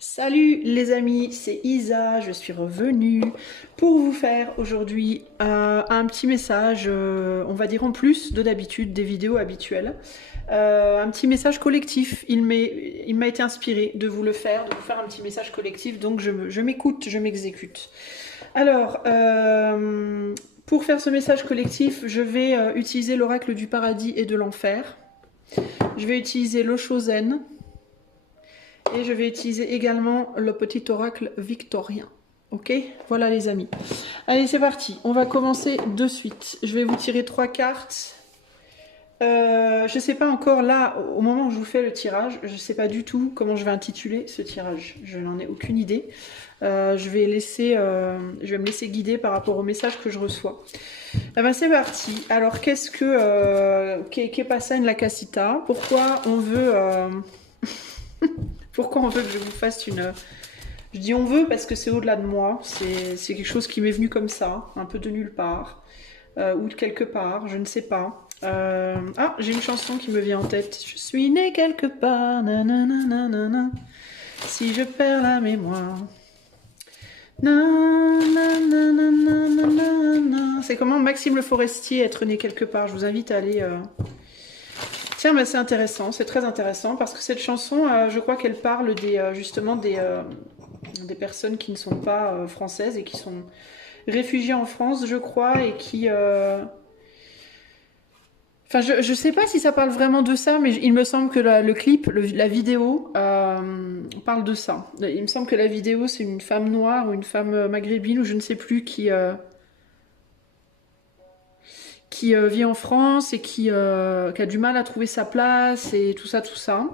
Salut les amis, c'est Isa, je suis revenue pour vous faire aujourd'hui un petit message, on va dire en plus de d'habitude, des vidéos habituelles. Un petit message collectif, il m'a été inspiré de vous le faire, de vous faire un petit message collectif, donc je m'écoute, je m'exécute. Alors, pour faire ce message collectif, je vais utiliser l'oracle du paradis et de l'enfer. Je vais utiliser le Chosen. Et je vais utiliser également le petit oracle victorien. Ok, voilà les amis. Allez, c'est parti. On va commencer de suite. Je vais vous tirer 3 cartes. Je ne sais pas encore là, au moment où je vous fais le tirage, je ne sais pas du tout comment je vais intituler ce tirage. Je n'en ai aucune idée. Je vais me laisser guider par rapport au message que je reçois. Ah ben c'est parti. Alors qu'est-ce qu'est Passane la Casita? Pourquoi on veut Pourquoi on veut que je vous fasse une... Je dis on veut parce que c'est au-delà de moi, c'est quelque chose qui m'est venu comme ça, un peu de nulle part, ou de quelque part, je ne sais pas. Ah, j'ai une chanson qui me vient en tête. Je suis née quelque part, nanana, nanana, si je perds la mémoire. C'est comment Maxime Le Forestier, être né quelque part. Je vous invite à aller... Tiens, mais c'est intéressant, c'est très intéressant parce que cette chanson, je crois qu'elle parle justement des personnes qui ne sont pas françaises et qui sont réfugiées en France, je crois, et qui... Enfin, je sais pas si ça parle vraiment de ça, mais il me semble que le clip, la vidéo, parle de ça. Il me semble que la vidéo, c'est une femme noire ou une femme maghrébine ou je ne sais plus qui vit en France et qui a du mal à trouver sa place et tout ça, tout ça.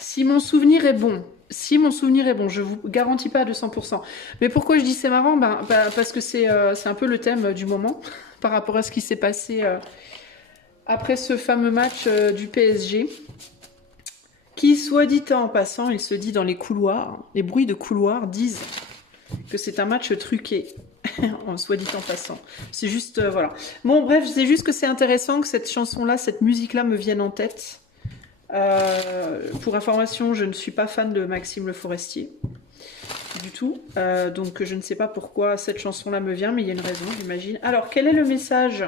Si mon souvenir est bon, je vous garantis pas à 200%. Mais pourquoi je dis c'est marrant? Parce que c'est un peu le thème du moment par rapport à ce qui s'est passé après ce fameux match du PSG. Qui, soit dit en passant, il se dit dans les couloirs, les bruits de couloirs disent que c'est un match truqué. Soit dit en passant. C'est juste, voilà. Bon, bref, c'est juste que c'est intéressant que cette chanson-là, cette musique-là me vienne en tête. Pour information, je ne suis pas fan de Maxime Le Forestier. Du tout. Donc, je ne sais pas pourquoi cette chanson-là me vient, mais il y a une raison, j'imagine. Alors, quel est le message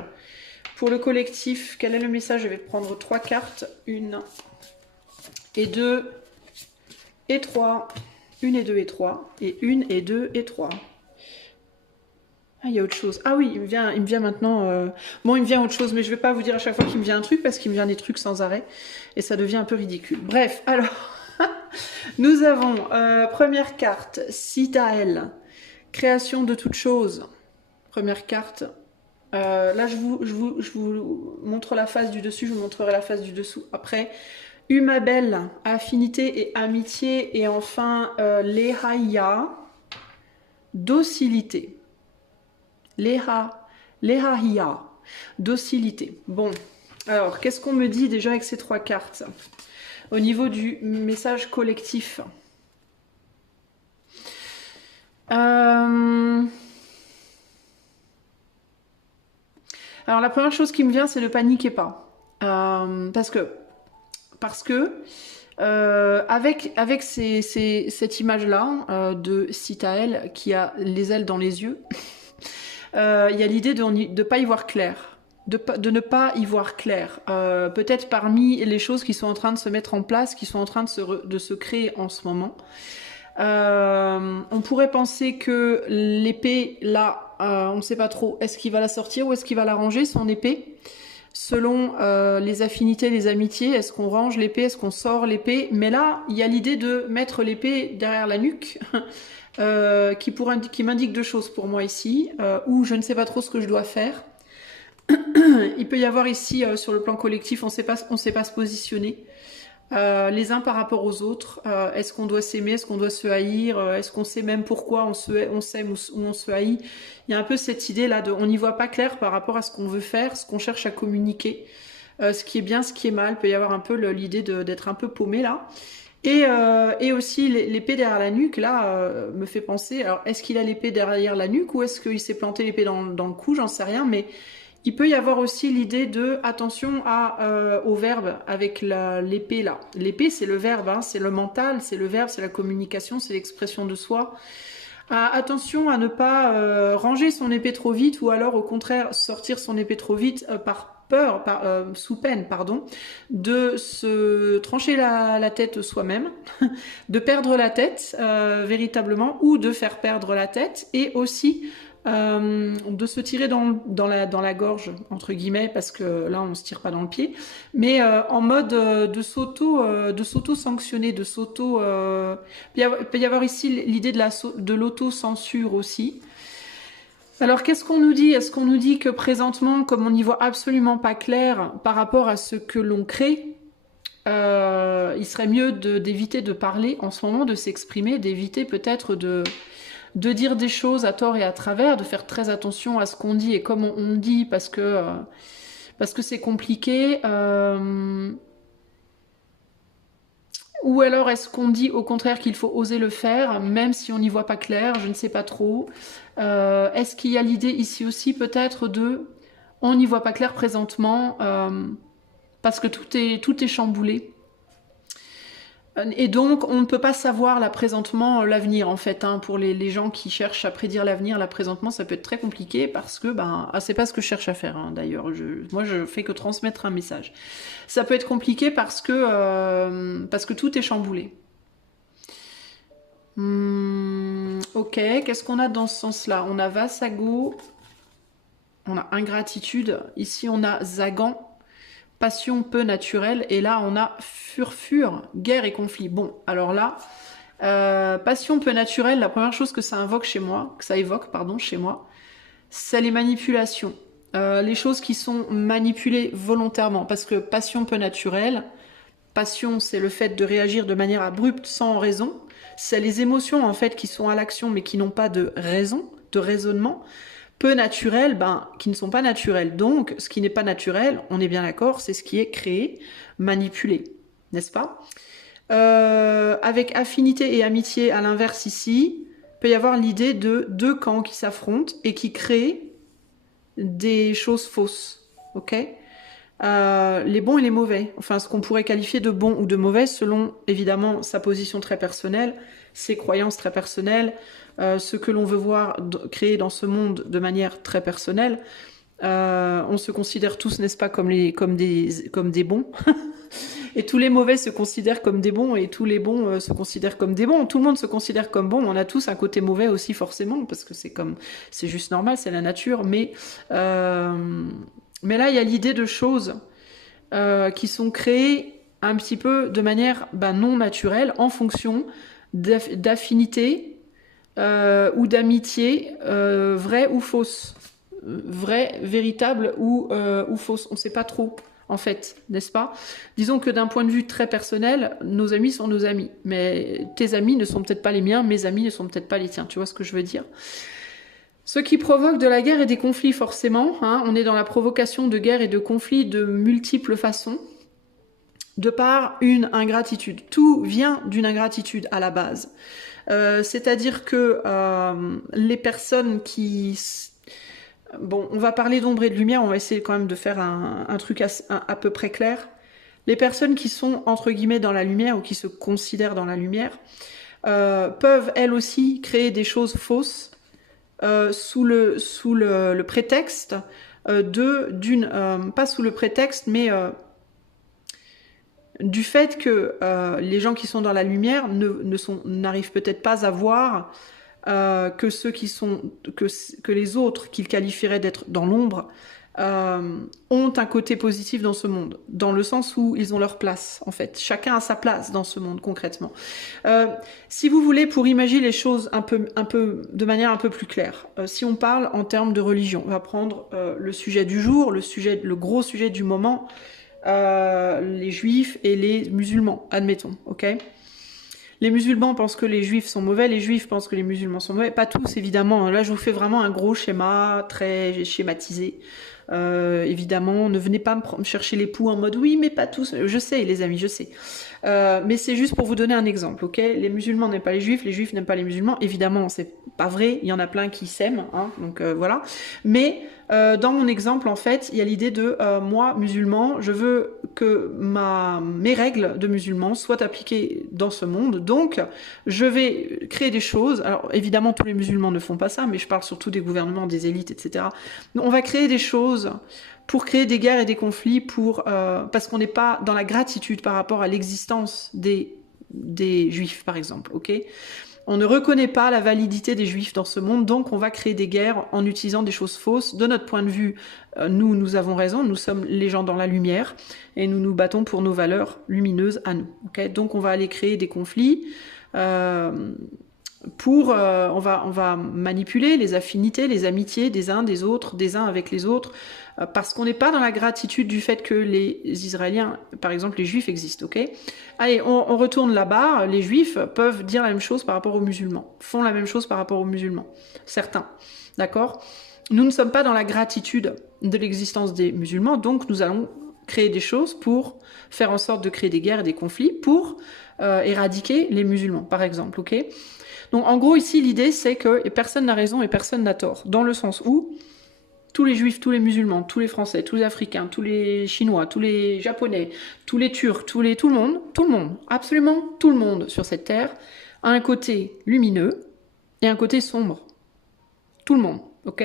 pour le collectif? Quel est le message? Je vais prendre 3 cartes. 1 et 2 et 3. 1 et 2 et 3. Et 1 et 2 et 3. Ah, il y a autre chose. Ah oui, il me vient maintenant... Bon, il me vient autre chose, mais je ne vais pas vous dire à chaque fois qu'il me vient un truc, parce qu'il me vient des trucs sans arrêt, et ça devient un peu ridicule. Bref, alors, nous avons, première carte, Citaël, création de toute chose. Première carte. Là, je vous montre la face du dessus, je vous montrerai la face du dessous après. Umabel, affinité et amitié, et enfin, Lehaya, docilité. Lehahia, docilité. Bon, alors, qu'est-ce qu'on me dit déjà avec ces 3 cartes? Au niveau du message collectif. Alors, la première chose qui me vient, c'est ne paniquez pas. Parce que avec cette image-là de Citaël qui a les ailes dans les yeux, il y a l'idée de ne pas y voir clair. De ne pas y voir clair. Peut-être parmi les choses qui sont en train de se mettre en place, qui sont en train de se créer en ce moment. On pourrait penser que l'épée, là, on ne sait pas trop. Est-ce qu'il va la sortir ou est-ce qu'il va la ranger, son épée? Selon les affinités, les amitiés, est-ce qu'on range l'épée, est-ce qu'on sort l'épée? Mais là, il y a l'idée de mettre l'épée derrière la nuque. Qui m'indique 2 choses pour moi ici, où je ne sais pas trop ce que je dois faire. Il peut y avoir ici, sur le plan collectif, on ne sait pas se positionner. Les uns par rapport aux autres. Est-ce qu'on doit s'aimer? Est-ce qu'on doit se haïr? Est-ce qu'on sait même pourquoi on s'aime ou on se haït? Il y a un peu cette idée-là de on n'y voit pas clair par rapport à ce qu'on veut faire, ce qu'on cherche à communiquer. Ce qui est bien, ce qui est mal. Il peut y avoir un peu l'idée d'être un peu paumé là. Et aussi l'épée derrière la nuque, là, me fait penser, alors est-ce qu'il a l'épée derrière la nuque ou est-ce qu'il s'est planté l'épée dans le cou, j'en sais rien, mais Il peut y avoir aussi l'idée de attention au verbe avec l'épée là. L'épée c'est le verbe, hein, c'est le mental, c'est le verbe, c'est la communication, c'est l'expression de soi. Attention à ne pas ranger son épée trop vite ou alors au contraire sortir son épée trop vite par peur, sous peine, pardon, de se trancher la tête soi-même, de perdre la tête véritablement ou de faire perdre la tête et aussi de se tirer dans la gorge, entre guillemets, parce que là on se tire pas dans le pied, mais en mode de s'auto-sanctionner, de s'auto... il peut y avoir ici l'idée de l'auto-censure aussi. Alors qu'est-ce qu'on nous dit? Est-ce qu'on nous dit que présentement, comme on n'y voit absolument pas clair par rapport à ce que l'on crée, il serait mieux d'éviter de parler en ce moment, de s'exprimer, d'éviter peut-être de dire des choses à tort et à travers, de faire très attention à ce qu'on dit et comment on dit parce que c'est compliqué. Ou alors est-ce qu'on dit au contraire qu'il faut oser le faire, même si on n'y voit pas clair, je ne sais pas trop. Est-ce qu'il y a l'idée ici aussi peut-être de on n'y voit pas clair présentement parce que tout est chamboulé. Et donc, on ne peut pas savoir là présentement l'avenir en fait. Hein, pour les gens qui cherchent à prédire l'avenir, là présentement, ça peut être très compliqué parce que c'est pas ce que je cherche à faire. Hein, d'ailleurs, moi, je fais que transmettre un message. Ça peut être compliqué parce que tout est chamboulé. Ok, qu'est-ce qu'on a dans ce sens-là? On a Vasago, on a ingratitude. Ici, on a Zagan. Passion peu naturelle, et là on a furfure, guerre et conflit. Bon, alors là, passion peu naturelle, la première chose que ça évoque chez moi, c'est les manipulations. Les choses qui sont manipulées volontairement, parce que passion peu naturelle, passion c'est le fait de réagir de manière abrupte sans raison, c'est les émotions en fait qui sont à l'action mais qui n'ont pas de raison, de raisonnement. Peu naturels, qui ne sont pas naturels. Donc, ce qui n'est pas naturel, on est bien d'accord, c'est ce qui est créé, manipulé, n'est-ce pas? Avec affinité et amitié, à l'inverse ici, il peut y avoir l'idée de deux camps qui s'affrontent et qui créent des choses fausses, ok? Les bons et les mauvais, enfin ce qu'on pourrait qualifier de bon ou de mauvais selon évidemment sa position très personnelle, ses croyances très personnelles, ce que l'on veut voir créer dans ce monde de manière très personnelle. On se considère tous, n'est-ce pas, comme des bons. Et tous les mauvais se considèrent comme des bons et tous les bons se considèrent comme des bons. Tout le monde se considère comme bon. On a tous un côté mauvais aussi forcément parce que c'est juste normal, c'est la nature. Mais là, il y a l'idée de choses qui sont créées un petit peu de manière non naturelle en fonction d'affinité ou d'amitié, vraie ou fausse, vraie, véritable ou fausse. On ne sait pas trop, en fait, n'est-ce pas? Disons que d'un point de vue très personnel, nos amis sont nos amis, mais tes amis ne sont peut-être pas les miens, mes amis ne sont peut-être pas les tiens. Tu vois ce que je veux dire? Ce qui provoque de la guerre et des conflits, forcément. Hein, on est dans la provocation de guerre et de conflits de multiples façons, de par une ingratitude. Tout vient d'une ingratitude à la base. C'est-à-dire que les personnes qui... Bon, on va parler d'ombre et de lumière, on va essayer quand même de faire un truc à peu près clair. Les personnes qui sont, entre guillemets, dans la lumière ou qui se considèrent dans la lumière peuvent, elles aussi, créer des choses fausses sous le prétexte pas sous le prétexte, mais du fait que les gens qui sont dans la lumière n'arrivent peut-être pas à voir que les autres qu'ils qualifieraient d'être dans l'ombre ont un côté positif dans ce monde, dans le sens où ils ont leur place, en fait. Chacun a sa place dans ce monde, concrètement. Si vous voulez, pour imaginer les choses de manière un peu plus claire, si on parle en termes de religion, on va prendre le sujet du jour, le gros sujet du moment, les juifs et les musulmans, admettons, ok? Les musulmans pensent que les juifs sont mauvais, les juifs pensent que les musulmans sont mauvais. Pas tous, évidemment. Là, je vous fais vraiment un gros schéma, très schématisé. Évidemment, ne venez pas me chercher l'époux en mode oui, mais pas tous. Je sais, les amis, je sais. Mais c'est juste pour vous donner un exemple, ok? Les musulmans n'aiment pas les juifs n'aiment pas les musulmans. Évidemment, c'est pas vrai. Il y en a plein qui s'aiment, hein, donc voilà. Mais dans mon exemple, en fait, il y a l'idée de moi, musulman, je veux que mes règles de musulman soient appliquées dans ce monde. Donc, je vais créer des choses. Alors, évidemment, tous les musulmans ne font pas ça, mais je parle surtout des gouvernements, des élites, etc. On va créer des choses pour créer des guerres et des conflits, parce qu'on n'est pas dans la gratitude par rapport à l'existence des juifs, par exemple, ok? On ne reconnaît pas la validité des juifs dans ce monde, donc on va créer des guerres en utilisant des choses fausses. De notre point de vue, nous avons raison, nous sommes les gens dans la lumière, et nous nous battons pour nos valeurs lumineuses à nous, ok? Donc on va aller créer des conflits, on va manipuler les affinités, les amitiés des uns des autres, des uns avec les autres, parce qu'on n'est pas dans la gratitude du fait que les Israéliens, par exemple les Juifs existent, ok? Allez, on retourne là-bas, les Juifs peuvent dire la même chose par rapport aux musulmans, font la même chose par rapport aux musulmans, certains, d'accord? Nous ne sommes pas dans la gratitude de l'existence des musulmans, donc nous allons créer des choses pour faire en sorte de créer des guerres et des conflits, pour éradiquer les musulmans, par exemple, ok? Donc en gros ici l'idée c'est que personne n'a raison et personne n'a tort, dans le sens où tous les juifs, tous les musulmans, tous les français, tous les africains, tous les chinois, tous les japonais, tous les turcs, tout le monde, absolument tout le monde sur cette terre a un côté lumineux et un côté sombre. Tout le monde, ok?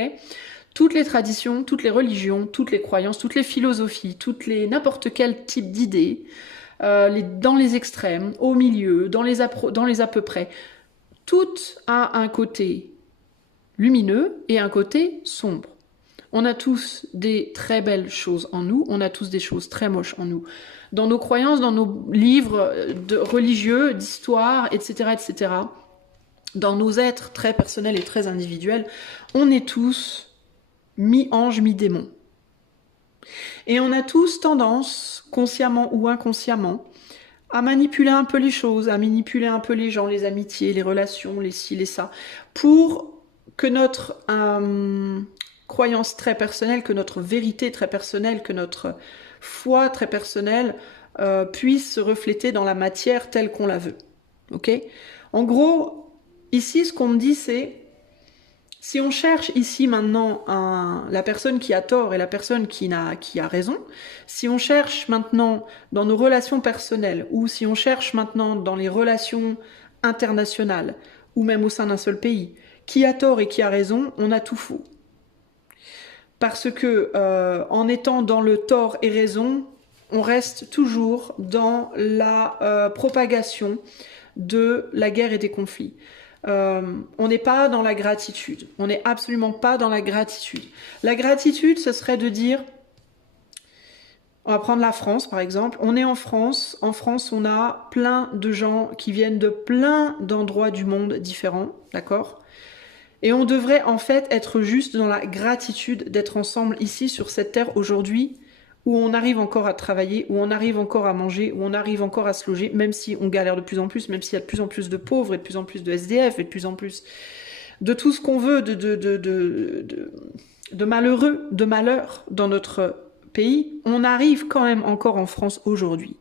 Toutes les traditions, toutes les religions, toutes les croyances, toutes les philosophies, n'importe quel type d'idées, dans les extrêmes, au milieu, dans les à peu près, tout a un côté lumineux et un côté sombre. On a tous des très belles choses en nous, on a tous des choses très moches en nous. Dans nos croyances, dans nos livres religieux, d'histoire, etc., etc., dans nos êtres très personnels et très individuels, on est tous mi-ange, mi-démon. Et on a tous tendance, consciemment ou inconsciemment, à manipuler un peu les choses, à manipuler un peu les gens, les amitiés, les relations, les ci, les ça, pour que notre croyance très personnelle, que notre vérité très personnelle, que notre foi très personnelle puisse se refléter dans la matière telle qu'on la veut. Ok? En gros, ici, ce qu'on me dit, c'est si on cherche ici maintenant la personne qui a tort et la personne qui a raison, si on cherche maintenant dans nos relations personnelles ou si on cherche maintenant dans les relations internationales ou même au sein d'un seul pays, qui a tort et qui a raison, on a tout faux. Parce que en étant dans le tort et raison, on reste toujours dans la propagation de la guerre et des conflits. On n'est pas dans la gratitude. On n'est absolument pas dans la gratitude. La gratitude, ce serait de dire, on va prendre la France par exemple, on est en France. En France, on a plein de gens qui viennent de plein d'endroits du monde différents, d'accord ? Et on devrait en fait être juste dans la gratitude d'être ensemble ici sur cette terre aujourd'hui, où on arrive encore à travailler, où on arrive encore à manger, où on arrive encore à se loger, même si on galère de plus en plus, même s'il y a de plus en plus de pauvres et de plus en plus de SDF et de plus en plus de tout ce qu'on veut, de malheureux, de malheur dans notre pays, on arrive quand même encore en France aujourd'hui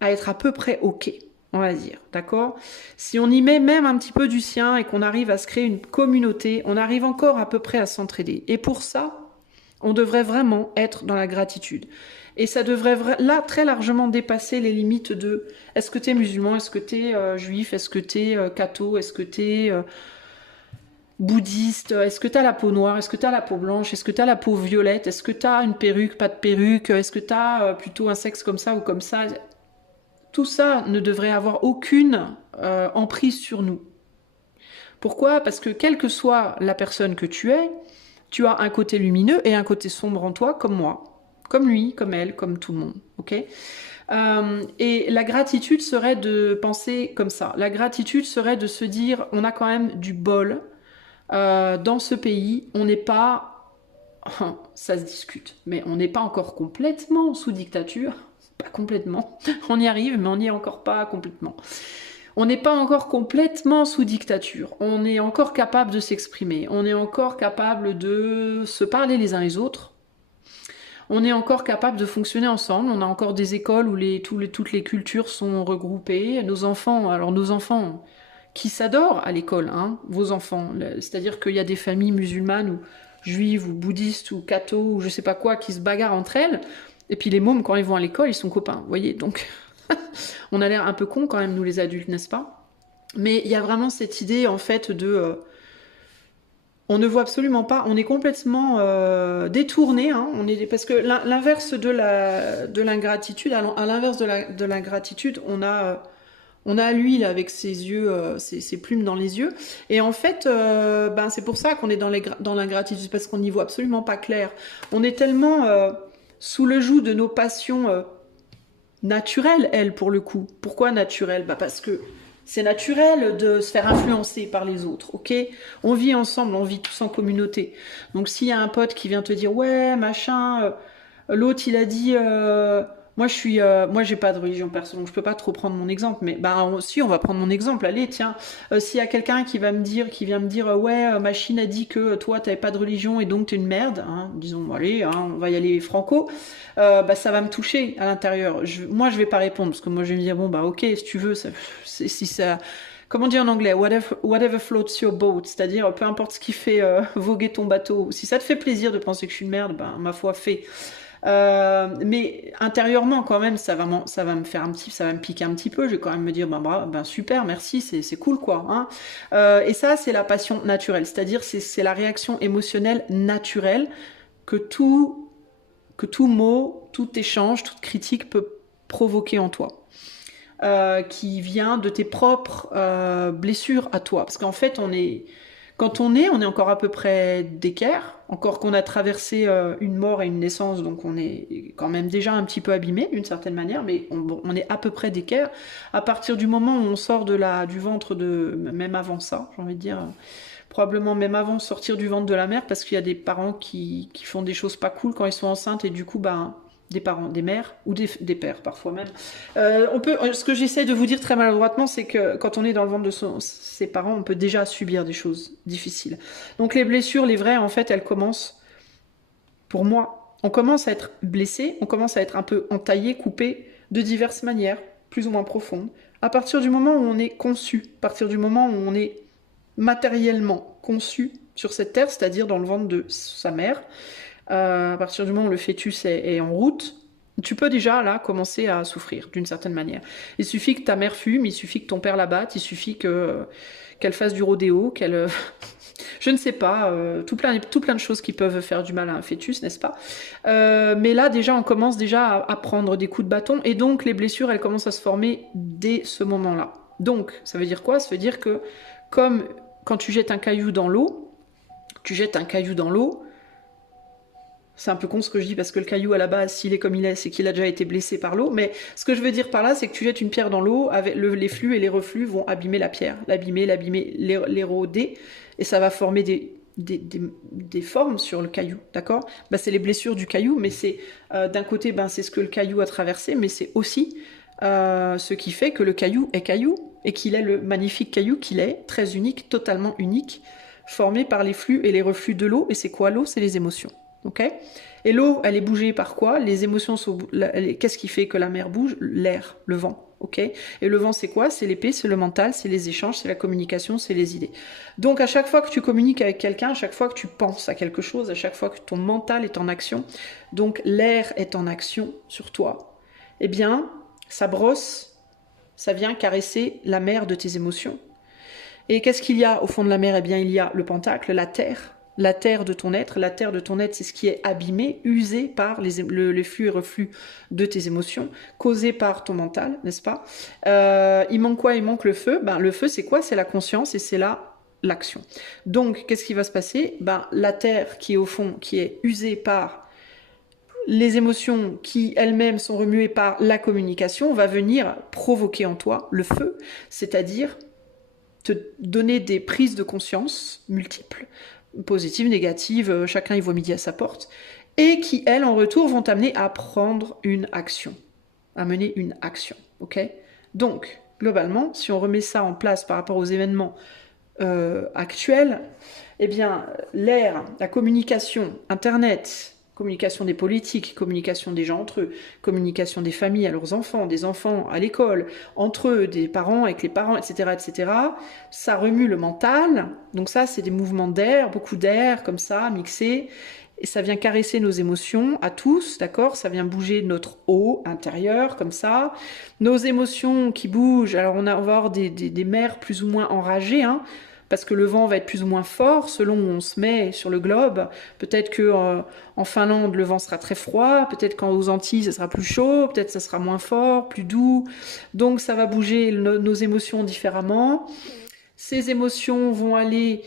à être à peu près ok, on va dire, d'accord? Si on y met même un petit peu du sien et qu'on arrive à se créer une communauté, on arrive encore à peu près à s'entraider. Et pour ça, on devrait vraiment être dans la gratitude. Et ça devrait là très largement dépasser les limites de est-ce que t'es musulman, est-ce que t'es juif, est-ce que t'es catho, est-ce que t'es bouddhiste, est-ce que t'as la peau noire, est-ce que t'as la peau blanche, est-ce que t'as la peau violette, est-ce que t'as une perruque, pas de perruque, est-ce que t'as plutôt un sexe comme ça ou comme ça. Tout ça ne devrait avoir aucune emprise sur nous. Pourquoi ? Parce que quelle que soit la personne que tu es, tu as un côté lumineux et un côté sombre en toi, comme moi, comme lui, comme elle, comme tout le monde. Ok ? Et la gratitude serait de penser comme ça. La gratitude serait de se dire, on a quand même du bol dans ce pays. On n'est pas, ça se discute, mais on n'est pas encore complètement sous dictature. Pas complètement. On y arrive, mais on n'y est encore pas complètement. On n'est pas encore complètement sous dictature. On est encore capable de s'exprimer. On est encore capable de se parler les uns les autres. on est encore capable de fonctionner ensemble. On a encore des écoles où toutes les cultures sont regroupées. Nos enfants, alors nos enfants qui s'adorent à l'école, hein, vos enfants. C'est-à-dire qu'il y a des familles musulmanes ou juives ou bouddhistes ou cathos ou je sais pas quoi qui se bagarrent entre elles. Et puis les mômes, quand ils vont à l'école, ils sont copains. Vous voyez, donc on a l'air un peu cons quand même, nous les adultes, n'est-ce pas? Mais il y a vraiment cette idée, en fait, de... on ne voit absolument pas, on est complètement détourné, hein, parce que l'inverse de l'ingratitude, à l'inverse de l'ingratitude, on a l'huile avec ses yeux, ses plumes dans les yeux, et en fait, c'est pour ça qu'on est dans l'ingratitude, parce qu'on n'y voit absolument pas clair. On est tellement sous le joug de nos passions naturelles, elles, pour le coup. Pourquoi naturelles? Parce que c'est naturel de se faire influencer par les autres, ok? On vit ensemble, on vit tous en communauté. Donc s'il y a un pote qui vient te dire, ouais, machin, l'autre il a dit, moi j'ai pas de religion perso, donc je peux pas trop prendre mon exemple, mais si on va prendre mon exemple, allez, tiens, s'il y a quelqu'un qui vient me dire, ouais, machine a dit que toi t'avais pas de religion et donc t'es une merde, hein, disons, allez, hein, on va y aller franco, ça va me toucher à l'intérieur. Moi je vais pas répondre, parce que moi je vais me dire, bon ok, si tu veux, si ça... Comment on dit en anglais? Whatever floats your boat, c'est-à-dire peu importe ce qui fait voguer ton bateau. Si ça te fait plaisir de penser que je suis une merde, ma foi, fais. Mais intérieurement quand même ça va me faire ça va me piquer un petit peu, je vais quand même me dire super, merci, c'est cool quoi, hein. Et ça c'est la passion naturelle, c'est-à-dire c'est la réaction émotionnelle naturelle que tout mot, tout échange, toute critique peut provoquer en toi, qui vient de tes propres blessures à toi, parce qu'en fait quand on est encore à peu près d'équerre, encore qu'on a traversé une mort et une naissance, donc on est quand même déjà un petit peu abîmé d'une certaine manière, mais on est à peu près d'équerre. À partir du moment où on sort du ventre même avant ça, j'ai envie de dire, probablement même avant sortir du ventre de la mère, parce qu'il y a des parents qui font des choses pas cool quand ils sont enceintes, et du coup, des parents, des mères ou des pères parfois même. Ce que j'essaie de vous dire très maladroitement, c'est que quand on est dans le ventre de ses parents, on peut déjà subir des choses difficiles. Donc les blessures, les vraies, en fait, elles commencent, pour moi, on commence à être blessé, on commence à être un peu entaillé, coupé de diverses manières, plus ou moins profondes, à partir du moment où on est conçu, à partir du moment où on est matériellement conçu sur cette terre, c'est-à-dire dans le ventre de sa mère. À partir du moment où le fœtus est en route, tu peux déjà là commencer à souffrir d'une certaine manière. Il suffit que ta mère fume, il suffit que ton père la batte, il suffit qu'elle fasse du rodéo, qu'elle... je ne sais pas, tout plein de choses qui peuvent faire du mal à un fœtus, n'est-ce pas? Mais là déjà on commence déjà à prendre des coups de bâton, et donc les blessures elles commencent à se former dès ce moment-là. Donc ça veut dire quoi? Ça veut dire que comme quand tu jettes un caillou dans l'eau, c'est un peu con ce que je dis, parce que le caillou à la base, s'il est comme il est, c'est qu'il a déjà été blessé par l'eau. Mais ce que je veux dire par là, c'est que tu jettes une pierre dans l'eau, les flux et les reflux vont abîmer la pierre, l'abîmer, l'éroder, et ça va former des formes sur le caillou, d'accord? C'est les blessures du caillou, mais c'est d'un côté, c'est ce que le caillou a traversé, mais c'est aussi ce qui fait que le caillou est caillou, et qu'il est le magnifique caillou qu'il est, très unique, totalement unique, formé par les flux et les reflux de l'eau. Et c'est quoi l'eau? C'est les émotions. Okay, et l'eau, elle est bougée par quoi? Les émotions sont... Qu'est-ce qui fait que la mer bouge? L'air, le vent. Okay, et le vent, c'est quoi? C'est l'épée, c'est le mental, c'est les échanges, c'est la communication, c'est les idées. Donc à chaque fois que tu communiques avec quelqu'un, à chaque fois que tu penses à quelque chose, à chaque fois que ton mental est en action, donc l'air est en action sur toi, eh bien, ça brosse, ça vient caresser la mer de tes émotions. Et qu'est-ce qu'il y a au fond de la mer? Eh bien, il y a le pentacle, la terre de ton être. La terre de ton être, c'est ce qui est abîmé, usé par les flux et reflux de tes émotions, causé par ton mental, n'est-ce pas? Il manque quoi? Il manque le feu. Le feu, c'est quoi? C'est la conscience, et c'est là l'action. Donc, qu'est-ce qui va se passer? La terre qui est au fond, qui est usée par les émotions qui elles-mêmes sont remuées par la communication, va venir provoquer en toi le feu, c'est-à-dire te donner des prises de conscience multiples, positives, négatives, chacun y voit midi à sa porte, et qui, elles, en retour, vont t'amener à prendre une action, à mener une action, ok? Donc, globalement, si on remet ça en place par rapport aux événements actuels, eh bien, l'air, la communication, Internet, Communication des politiques, communication des gens entre eux, communication des familles à leurs enfants, des enfants à l'école, entre eux, des parents avec les parents, etc., etc. Ça remue le mental. Donc ça, c'est des mouvements d'air, beaucoup d'air, comme ça, mixés. Et ça vient caresser nos émotions à tous, d'accord? Ça vient bouger notre eau intérieure, comme ça. Nos émotions qui bougent, alors on va avoir des mers plus ou moins enragées, hein, parce que le vent va être plus ou moins fort selon où on se met sur le globe. Peut-être que en Finlande, le vent sera très froid, peut-être qu'aux Antilles, ça sera plus chaud, peut-être ça sera moins fort, plus doux. Donc ça va bouger nos émotions différemment. Ces émotions vont aller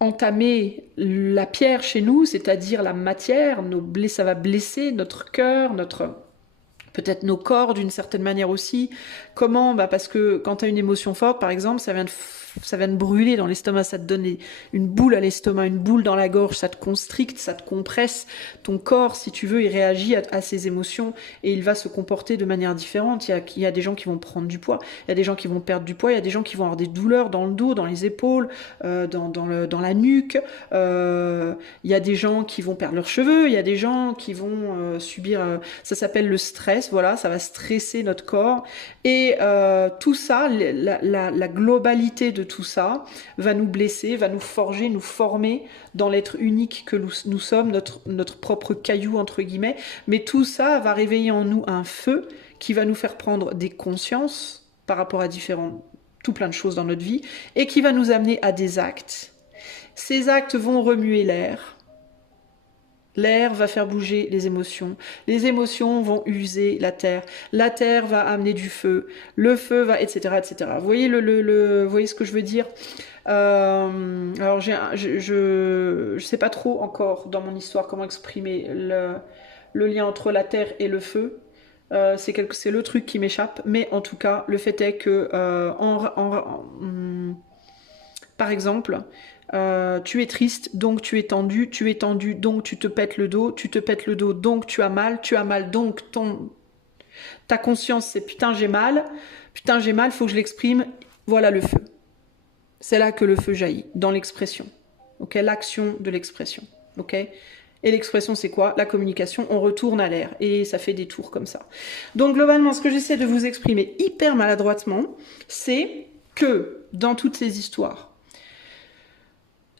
entamer la pierre chez nous, c'est-à-dire la matière, ça va blesser notre cœur, peut-être nos corps d'une certaine manière aussi. Comment? Parce que quand tu as une émotion forte, par exemple, ça vient de brûler dans l'estomac, ça te donne une boule à l'estomac, une boule dans la gorge, ça te constricte, ça te compresse. Ton corps, si tu veux, il réagit à ces émotions et il va se comporter de manière différente. Il y a des gens qui vont prendre du poids, il y a des gens qui vont perdre du poids, il y a des gens qui vont avoir des douleurs dans le dos, dans les épaules, dans la nuque. Il y a des gens qui vont perdre leurs cheveux, il y a des gens qui vont subir... ça s'appelle le stress, voilà, ça va stresser notre corps. Et tout ça, la globalité de tout ça va nous blesser, va nous forger, nous former dans l'être unique que nous sommes, notre propre caillou entre guillemets. Mais tout ça va réveiller en nous un feu qui va nous faire prendre des consciences par rapport à tout plein de choses dans notre vie et qui va nous amener à des actes. Ces actes vont remuer l'air. L'air va faire bouger les émotions vont user la terre va amener du feu, le feu va, etc., etc. Vous voyez, vous voyez ce que je veux dire? Alors je sais pas trop encore dans mon histoire comment exprimer le lien entre la terre et le feu. C'est le truc qui m'échappe, mais en tout cas, le fait est que, par exemple, tu es triste, donc tu es tendu, donc tu te pètes le dos, donc tu as mal, donc ta conscience c'est putain j'ai mal, faut que je l'exprime, voilà le feu. C'est là que le feu jaillit, dans l'expression, ok, l'action de l'expression, ok. Et l'expression c'est quoi? La communication, on retourne à l'air, et ça fait des tours comme ça. Donc globalement, ce que j'essaie de vous exprimer hyper maladroitement, c'est que dans toutes ces histoires,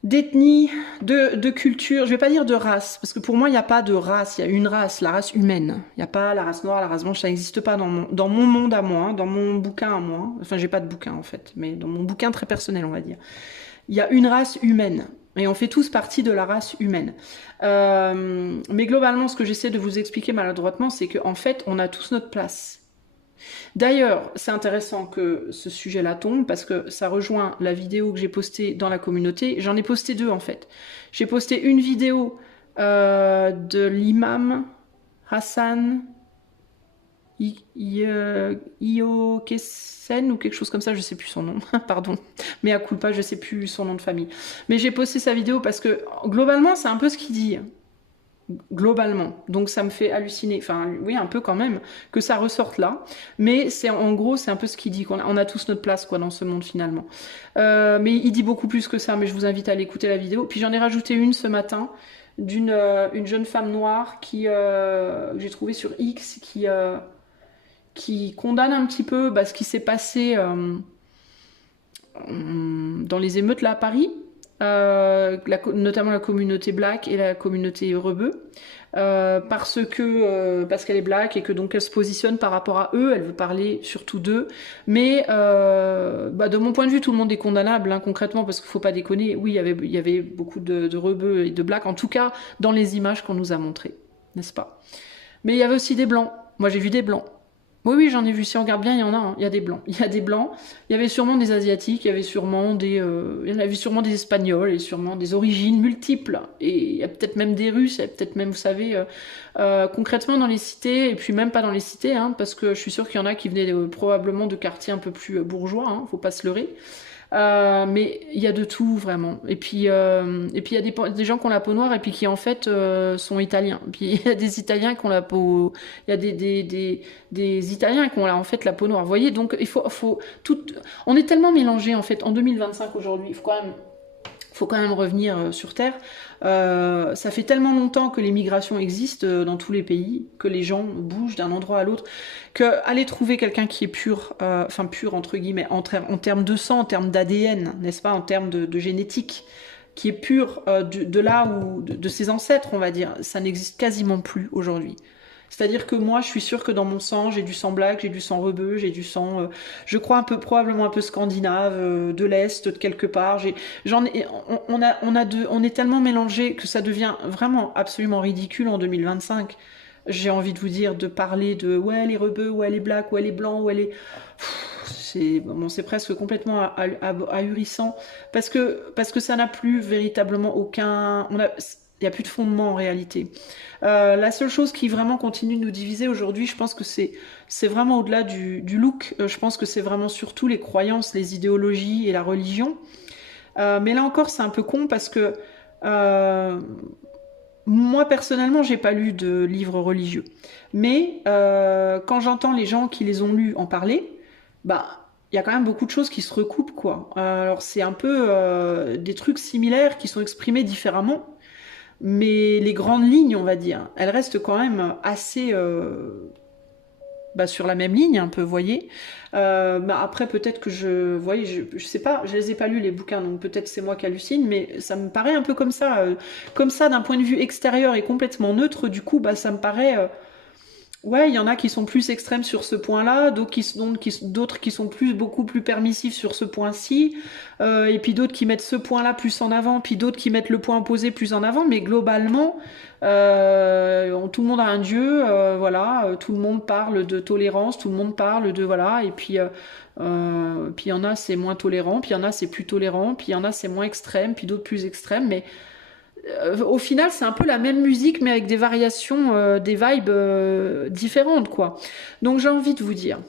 d'ethnie, de culture, je vais pas dire de race, parce que pour moi il n'y a pas de race, il y a une race, la race humaine. Il n'y a pas la race noire, la race blanche, ça n'existe pas dans mon monde à moi, dans mon bouquin à moi. Enfin j'ai pas de bouquin en fait, mais dans mon bouquin très personnel on va dire. Il y a une race humaine, et on fait tous partie de la race humaine. Mais globalement ce que j'essaie de vous expliquer maladroitement, c'est qu'en fait on a tous notre place. D'ailleurs, c'est intéressant que ce sujet-là tombe parce que ça rejoint la vidéo que j'ai postée dans la communauté. J'en ai posté deux en fait. J'ai posté une vidéo de l'imam Hassan Iyokesen ou quelque chose comme ça, je sais plus son nom, pardon. Mais à culpa, je sais plus son nom de famille. Mais j'ai posté sa vidéo parce que globalement, c'est un peu ce qu'il dit. Globalement, donc ça me fait halluciner, enfin oui un peu quand même, que ça ressorte là, mais c'est en gros c'est un peu ce qu'il dit, on a tous notre place quoi dans ce monde finalement, mais il dit beaucoup plus que ça, mais je vous invite à aller écouter la vidéo. Puis j'en ai rajouté une ce matin d'une une jeune femme noire qui j'ai trouvé sur X qui condamne un petit peu ce qui s'est passé dans les émeutes là à Paris. Notamment la communauté black et la communauté rebeu, parce qu'elle est black et que donc elle se positionne par rapport à eux, elle veut parler surtout d'eux, mais de mon point de vue tout le monde est condamnable hein, concrètement, parce qu'il faut pas déconner, oui il y avait beaucoup de rebeux et de black, en tout cas dans les images qu'on nous a montrées, n'est-ce pas? Mais il y avait aussi des blancs, moi j'ai vu des blancs. Oui, j'en ai vu. Si on regarde bien, il y en a. Hein. Il y a des blancs. Il y a des blancs. Il y avait sûrement des Asiatiques. Il y avait sûrement il y en avait sûrement des Espagnols et sûrement des origines multiples. Et il y a peut-être même des Russes. Il y a peut-être même, vous savez, concrètement dans les cités, et puis même pas dans les cités, hein, parce que je suis sûre qu'il y en a qui venaient probablement de quartiers un peu plus bourgeois. Hein, faut pas se leurrer. Mais il y a de tout vraiment. Et puis il y a des gens qui ont la peau noire et puis qui en fait sont italiens. Puis il y a des Italiens qui ont la peau, il y a des Italiens qui ont en fait la peau noire. Vous voyez, donc il faut tout. On est tellement mélangés en fait en 2025 aujourd'hui. Il faut faut quand même revenir sur Terre. Ça fait tellement longtemps que les migrations existent dans tous les pays, que les gens bougent d'un endroit à l'autre, que aller trouver quelqu'un qui est pur, enfin pur entre guillemets, en termes de sang, en termes d'ADN, n'est-ce pas, en termes de génétique, qui est pur de là où de ses ancêtres, on va dire, ça n'existe quasiment plus aujourd'hui. C'est-à-dire que moi, je suis sûre que dans mon sang, j'ai du sang black, j'ai du sang rebeu, j'ai du sang, je crois probablement un peu scandinave, de l'Est, de quelque part. On est tellement mélangés que ça devient vraiment absolument ridicule en 2025. J'ai envie de vous dire, de parler de, ouais, les rebeux, ouais, les blacks, ouais, les blancs, ouais, les... C'est presque complètement ahurissant parce que ça n'a plus véritablement aucun... Il n'y a plus de fondement en réalité. La seule chose qui vraiment continue de nous diviser aujourd'hui, je pense que c'est vraiment au-delà du look. Je pense que c'est vraiment surtout les croyances, les idéologies et la religion. Mais là encore, c'est un peu con parce que moi, personnellement, j'ai pas lu de livres religieux. Mais quand j'entends les gens qui les ont lus en parler, bah, il y a quand même beaucoup de choses qui se recoupent, quoi. Alors, c'est un peu des trucs similaires qui sont exprimés différemment. Mais les grandes lignes, on va dire, elles restent quand même assez sur la même ligne, un peu, vous voyez. Après, peut-être que je sais pas, je les ai pas lus les bouquins, donc peut-être c'est moi qui hallucine, mais ça me paraît un peu comme ça d'un point de vue extérieur et complètement neutre. Du coup, ça me paraît ouais, il y en a qui sont plus extrêmes sur ce point-là, d'autres qui sont beaucoup plus permissifs sur ce point-ci, et puis d'autres qui mettent ce point-là plus en avant, puis d'autres qui mettent le point opposé plus en avant, mais globalement, tout le monde a un dieu, voilà, tout le monde parle de tolérance, tout le monde parle de, voilà, et puis il y en a c'est moins tolérant, puis il y en a c'est plus tolérant, puis il y en a c'est moins extrême, puis d'autres plus extrêmes, mais au final, c'est un peu la même musique, mais avec des variations, des vibes différentes, quoi. Donc j'ai envie de vous dire,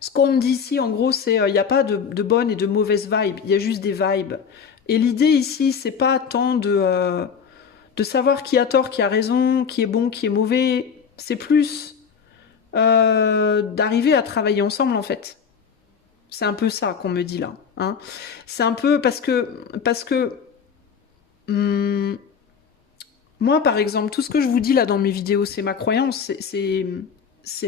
ce qu'on me dit ici, en gros, c'est il n'y a pas de bonnes et de mauvaises vibes, il y a juste des vibes. Et l'idée ici, c'est pas tant de savoir qui a tort, qui a raison, qui est bon, qui est mauvais, c'est plus d'arriver à travailler ensemble, en fait. C'est un peu ça qu'on me dit là. Hein. C'est un peu parce que moi, par exemple, tout ce que je vous dis là dans mes vidéos, c'est ma croyance, c'est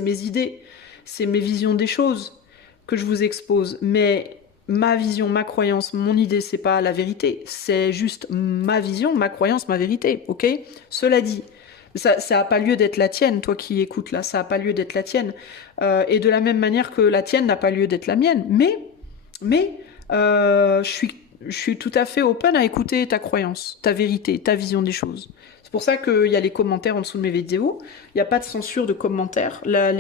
mes idées, c'est mes visions des choses que je vous expose. Mais ma vision, ma croyance, mon idée, c'est pas la vérité. C'est juste ma vision, ma croyance, ma vérité, ok? Cela dit, ça a pas lieu d'être la tienne, toi qui écoutes là, ça a pas lieu d'être la tienne. Et de la même manière que la tienne n'a pas lieu d'être la mienne. Mais je suis tout à fait open à écouter ta croyance, ta vérité, ta vision des choses. C'est pour ça qu'il y a les commentaires en dessous de mes vidéos. Il n'y a pas de censure de commentaires. Là,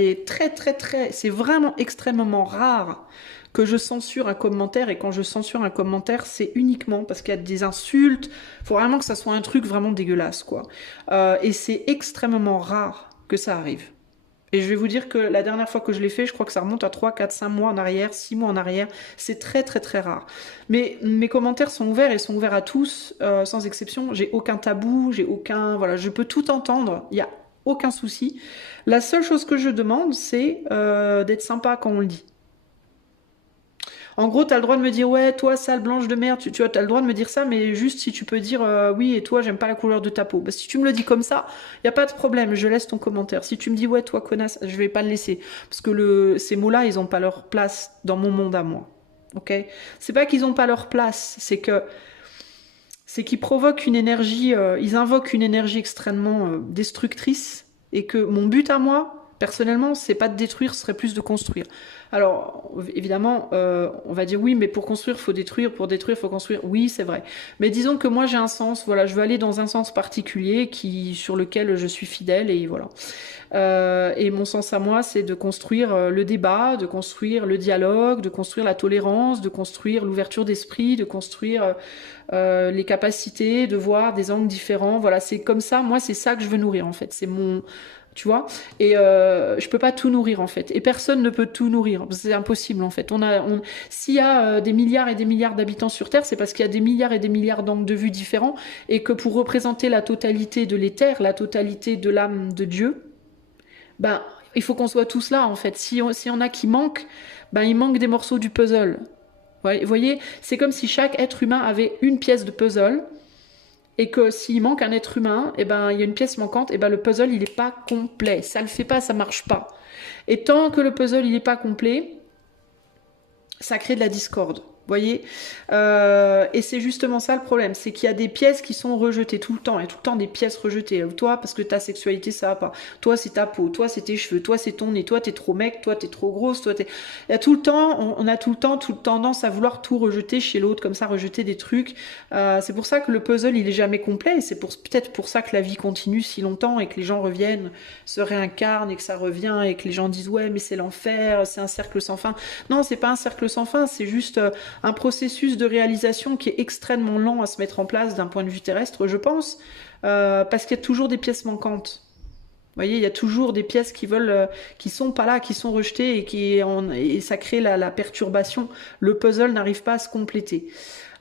c'est vraiment extrêmement rare que je censure un commentaire. Et quand je censure un commentaire, c'est uniquement parce qu'il y a des insultes. Il faut vraiment que ça soit un truc vraiment dégueulasse, quoi. Et c'est extrêmement rare que ça arrive. Et je vais vous dire que la dernière fois que je l'ai fait, je crois que ça remonte à 3, 4, 5 mois en arrière, 6 mois en arrière. C'est très très très rare. Mais mes commentaires sont ouverts et sont ouverts à tous, sans exception. J'ai aucun tabou, voilà, je peux tout entendre. Il n'y a aucun souci. La seule chose que je demande, c'est d'être sympa quand on le dit. En gros, t'as le droit de me dire, ouais, toi, sale blanche de merde, tu vois, t'as le droit de me dire ça, mais juste si tu peux dire, oui, et toi, j'aime pas la couleur de ta peau. Bah, si tu me le dis comme ça, y a pas de problème, je laisse ton commentaire. Si tu me dis, ouais, toi, connasse, je vais pas le laisser. Parce que ces mots-là, ils ont pas leur place dans mon monde à moi. Ok? C'est pas qu'ils ont pas leur place, c'est qu'ils provoquent une énergie, ils invoquent une énergie extrêmement destructrice, et que mon but à moi, personnellement, c'est pas de détruire, ce serait plus de construire. Alors, évidemment, on va dire oui, mais pour construire, il faut détruire, pour détruire, il faut construire. Oui, c'est vrai. Mais disons que moi, j'ai un sens, voilà, je veux aller dans un sens particulier sur lequel je suis fidèle, et voilà. Et mon sens à moi, c'est de construire le débat, de construire le dialogue, de construire la tolérance, de construire l'ouverture d'esprit, de construire les capacités, de voir des angles différents. Voilà, c'est comme ça, moi, c'est ça que je veux nourrir, en fait. C'est mon... Tu vois, et je peux pas tout nourrir en fait, et personne ne peut tout nourrir, c'est impossible en fait. S'il y a des milliards et des milliards d'habitants sur Terre, c'est parce qu'il y a des milliards et des milliards d'angles de vue différents, et que pour représenter la totalité de l'éther, la totalité de l'âme de Dieu, ben il faut qu'on soit tous là en fait. Si on a qui manquent, ben il manque des morceaux du puzzle. Vous voyez, c'est comme si chaque être humain avait une pièce de puzzle et que s'il manque un être humain, et ben il y a une pièce manquante, et ben le puzzle il est pas complet, ça le fait pas, ça marche pas. Et tant que le puzzle il est pas complet, ça crée de la discorde. Vous voyez, et c'est justement ça le problème, c'est qu'il y a des pièces qui sont rejetées tout le temps, il y a tout le temps des pièces rejetées. Toi, parce que ta sexualité, ça va pas. Toi, c'est ta peau. Toi, c'est tes cheveux. Toi, c'est ton nez. Toi, t'es trop mec. Toi, t'es trop grosse. Toi, t'es... Il y a tout le temps, on a tout le temps, toute tendance à vouloir tout rejeter chez l'autre, comme ça, rejeter des trucs. C'est pour ça que le puzzle, il est jamais complet. Et c'est peut-être pour ça que la vie continue si longtemps et que les gens reviennent, se réincarnent et que ça revient et que les gens disent ouais, mais c'est l'enfer, c'est un cercle sans fin. Non, c'est pas un cercle sans fin. C'est juste un processus de réalisation qui est extrêmement lent à se mettre en place d'un point de vue terrestre, je pense, parce qu'il y a toujours des pièces manquantes. Vous voyez, il y a toujours des pièces qui veulent, qui sont pas là, qui sont rejetées et ça crée la perturbation. Le puzzle n'arrive pas à se compléter.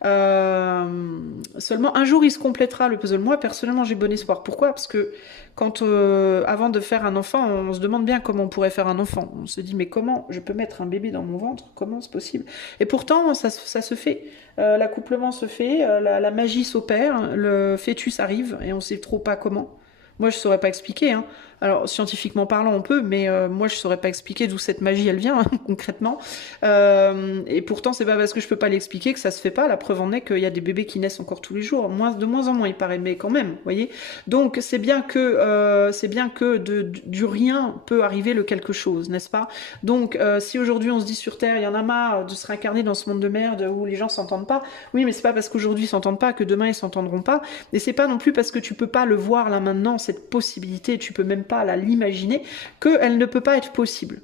Seulement un jour il se complétera le puzzle. Moi personnellement j'ai bon espoir. Pourquoi? Parce que quand avant de faire un enfant, on se demande bien comment on pourrait faire un enfant. On se dit mais comment je peux mettre un bébé dans mon ventre? Comment c'est possible? Et pourtant ça se fait. L'accouplement se fait, la magie s'opère, le fœtus arrive et on sait trop pas comment. Moi je saurais pas expliquer, hein. Alors scientifiquement parlant on peut, mais moi je saurais pas expliquer d'où cette magie elle vient hein, concrètement. Et pourtant c'est pas parce que je peux pas l'expliquer que ça se fait pas. La preuve en est qu'il y a des bébés qui naissent encore tous les jours, de moins en moins il paraît, mais quand même, vous voyez. Donc c'est bien que du rien peut arriver le quelque chose, n'est-ce pas? Donc si aujourd'hui on se dit sur Terre il y en a marre de se réincarner dans ce monde de merde où les gens s'entendent pas, oui mais c'est pas parce qu'aujourd'hui ils s'entendent pas que demain ils s'entendront pas. Et c'est pas non plus parce que tu peux pas le voir là maintenant, cette possibilité, tu peux même pas l'imaginer, qu'elle ne peut pas être possible.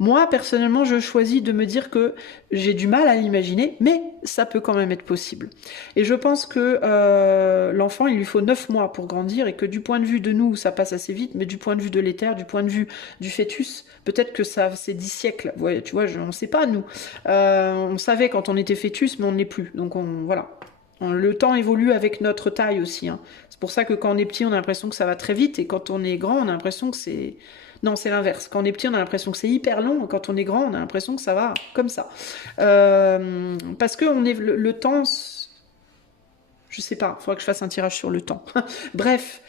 Moi, personnellement, je choisis de me dire que j'ai du mal à l'imaginer, mais ça peut quand même être possible. Et je pense que l'enfant, il lui faut 9 mois pour grandir, et que du point de vue de nous, ça passe assez vite, mais du point de vue de l'éther, du point de vue du fœtus, peut-être que ça, c'est 10 siècles. Ouais, tu vois, on ne sait pas, nous. On savait quand on était fœtus, mais on ne l'est plus. Donc, voilà. Le temps évolue avec notre taille aussi. Hein. C'est pour ça que quand on est petit, on a l'impression que ça va très vite, et quand on est grand, on a l'impression que c'est... Non, c'est l'inverse. Quand on est petit, on a l'impression que c'est hyper long, et quand on est grand, on a l'impression que ça va comme ça. Parce que on est le temps... Je sais pas, il faudra que je fasse un tirage sur le temps. Bref,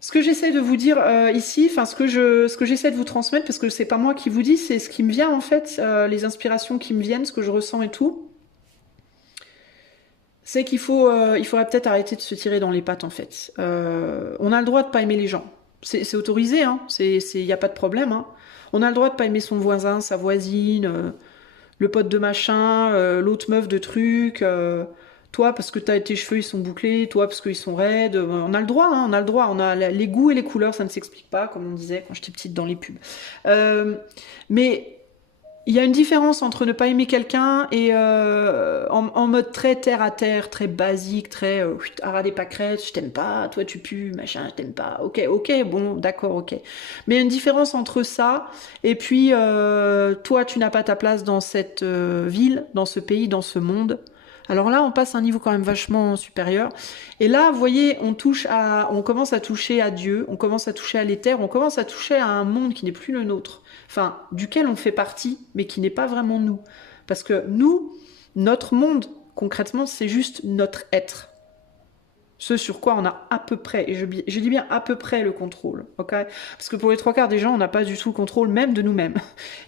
ce que j'essaie de vous dire ici, enfin ce que j'essaie de vous transmettre, parce que c'est pas moi qui vous dis, c'est ce qui me vient en fait, les inspirations qui me viennent, ce que je ressens et tout. C'est qu'il faudrait peut-être arrêter de se tirer dans les pattes, en fait. On a le droit de pas aimer les gens. C'est autorisé, hein. Y a pas de problème, hein. On a le droit de pas aimer son voisin, sa voisine, le pote de machin, l'autre meuf de truc, toi parce que tes cheveux ils sont bouclés, toi parce qu'ils sont raides. On a le droit, hein, on a le droit. On a les goûts et les couleurs, ça ne s'explique pas, comme on disait quand j'étais petite dans les pubs. Mais... il y a une différence entre ne pas aimer quelqu'un et en mode très terre à terre, très basique, très hara des pâquerettes, je t'aime pas, toi tu pues, machin, je t'aime pas, ok, bon, d'accord, ok. Mais il y a une différence entre ça et puis toi tu n'as pas ta place dans cette ville, dans ce pays, dans ce monde. Alors là, on passe à un niveau quand même vachement supérieur. Et là, vous voyez, on commence à toucher à Dieu, on commence à toucher à l'éther, on commence à toucher à un monde qui n'est plus le nôtre. Enfin, duquel on fait partie, mais qui n'est pas vraiment nous. Parce que nous, notre monde, concrètement, c'est juste notre être. Ce sur quoi on a à peu près, et je dis bien à peu près le contrôle, ok? Parce que pour les 3/4 des gens, on n'a pas du tout le contrôle même de nous-mêmes.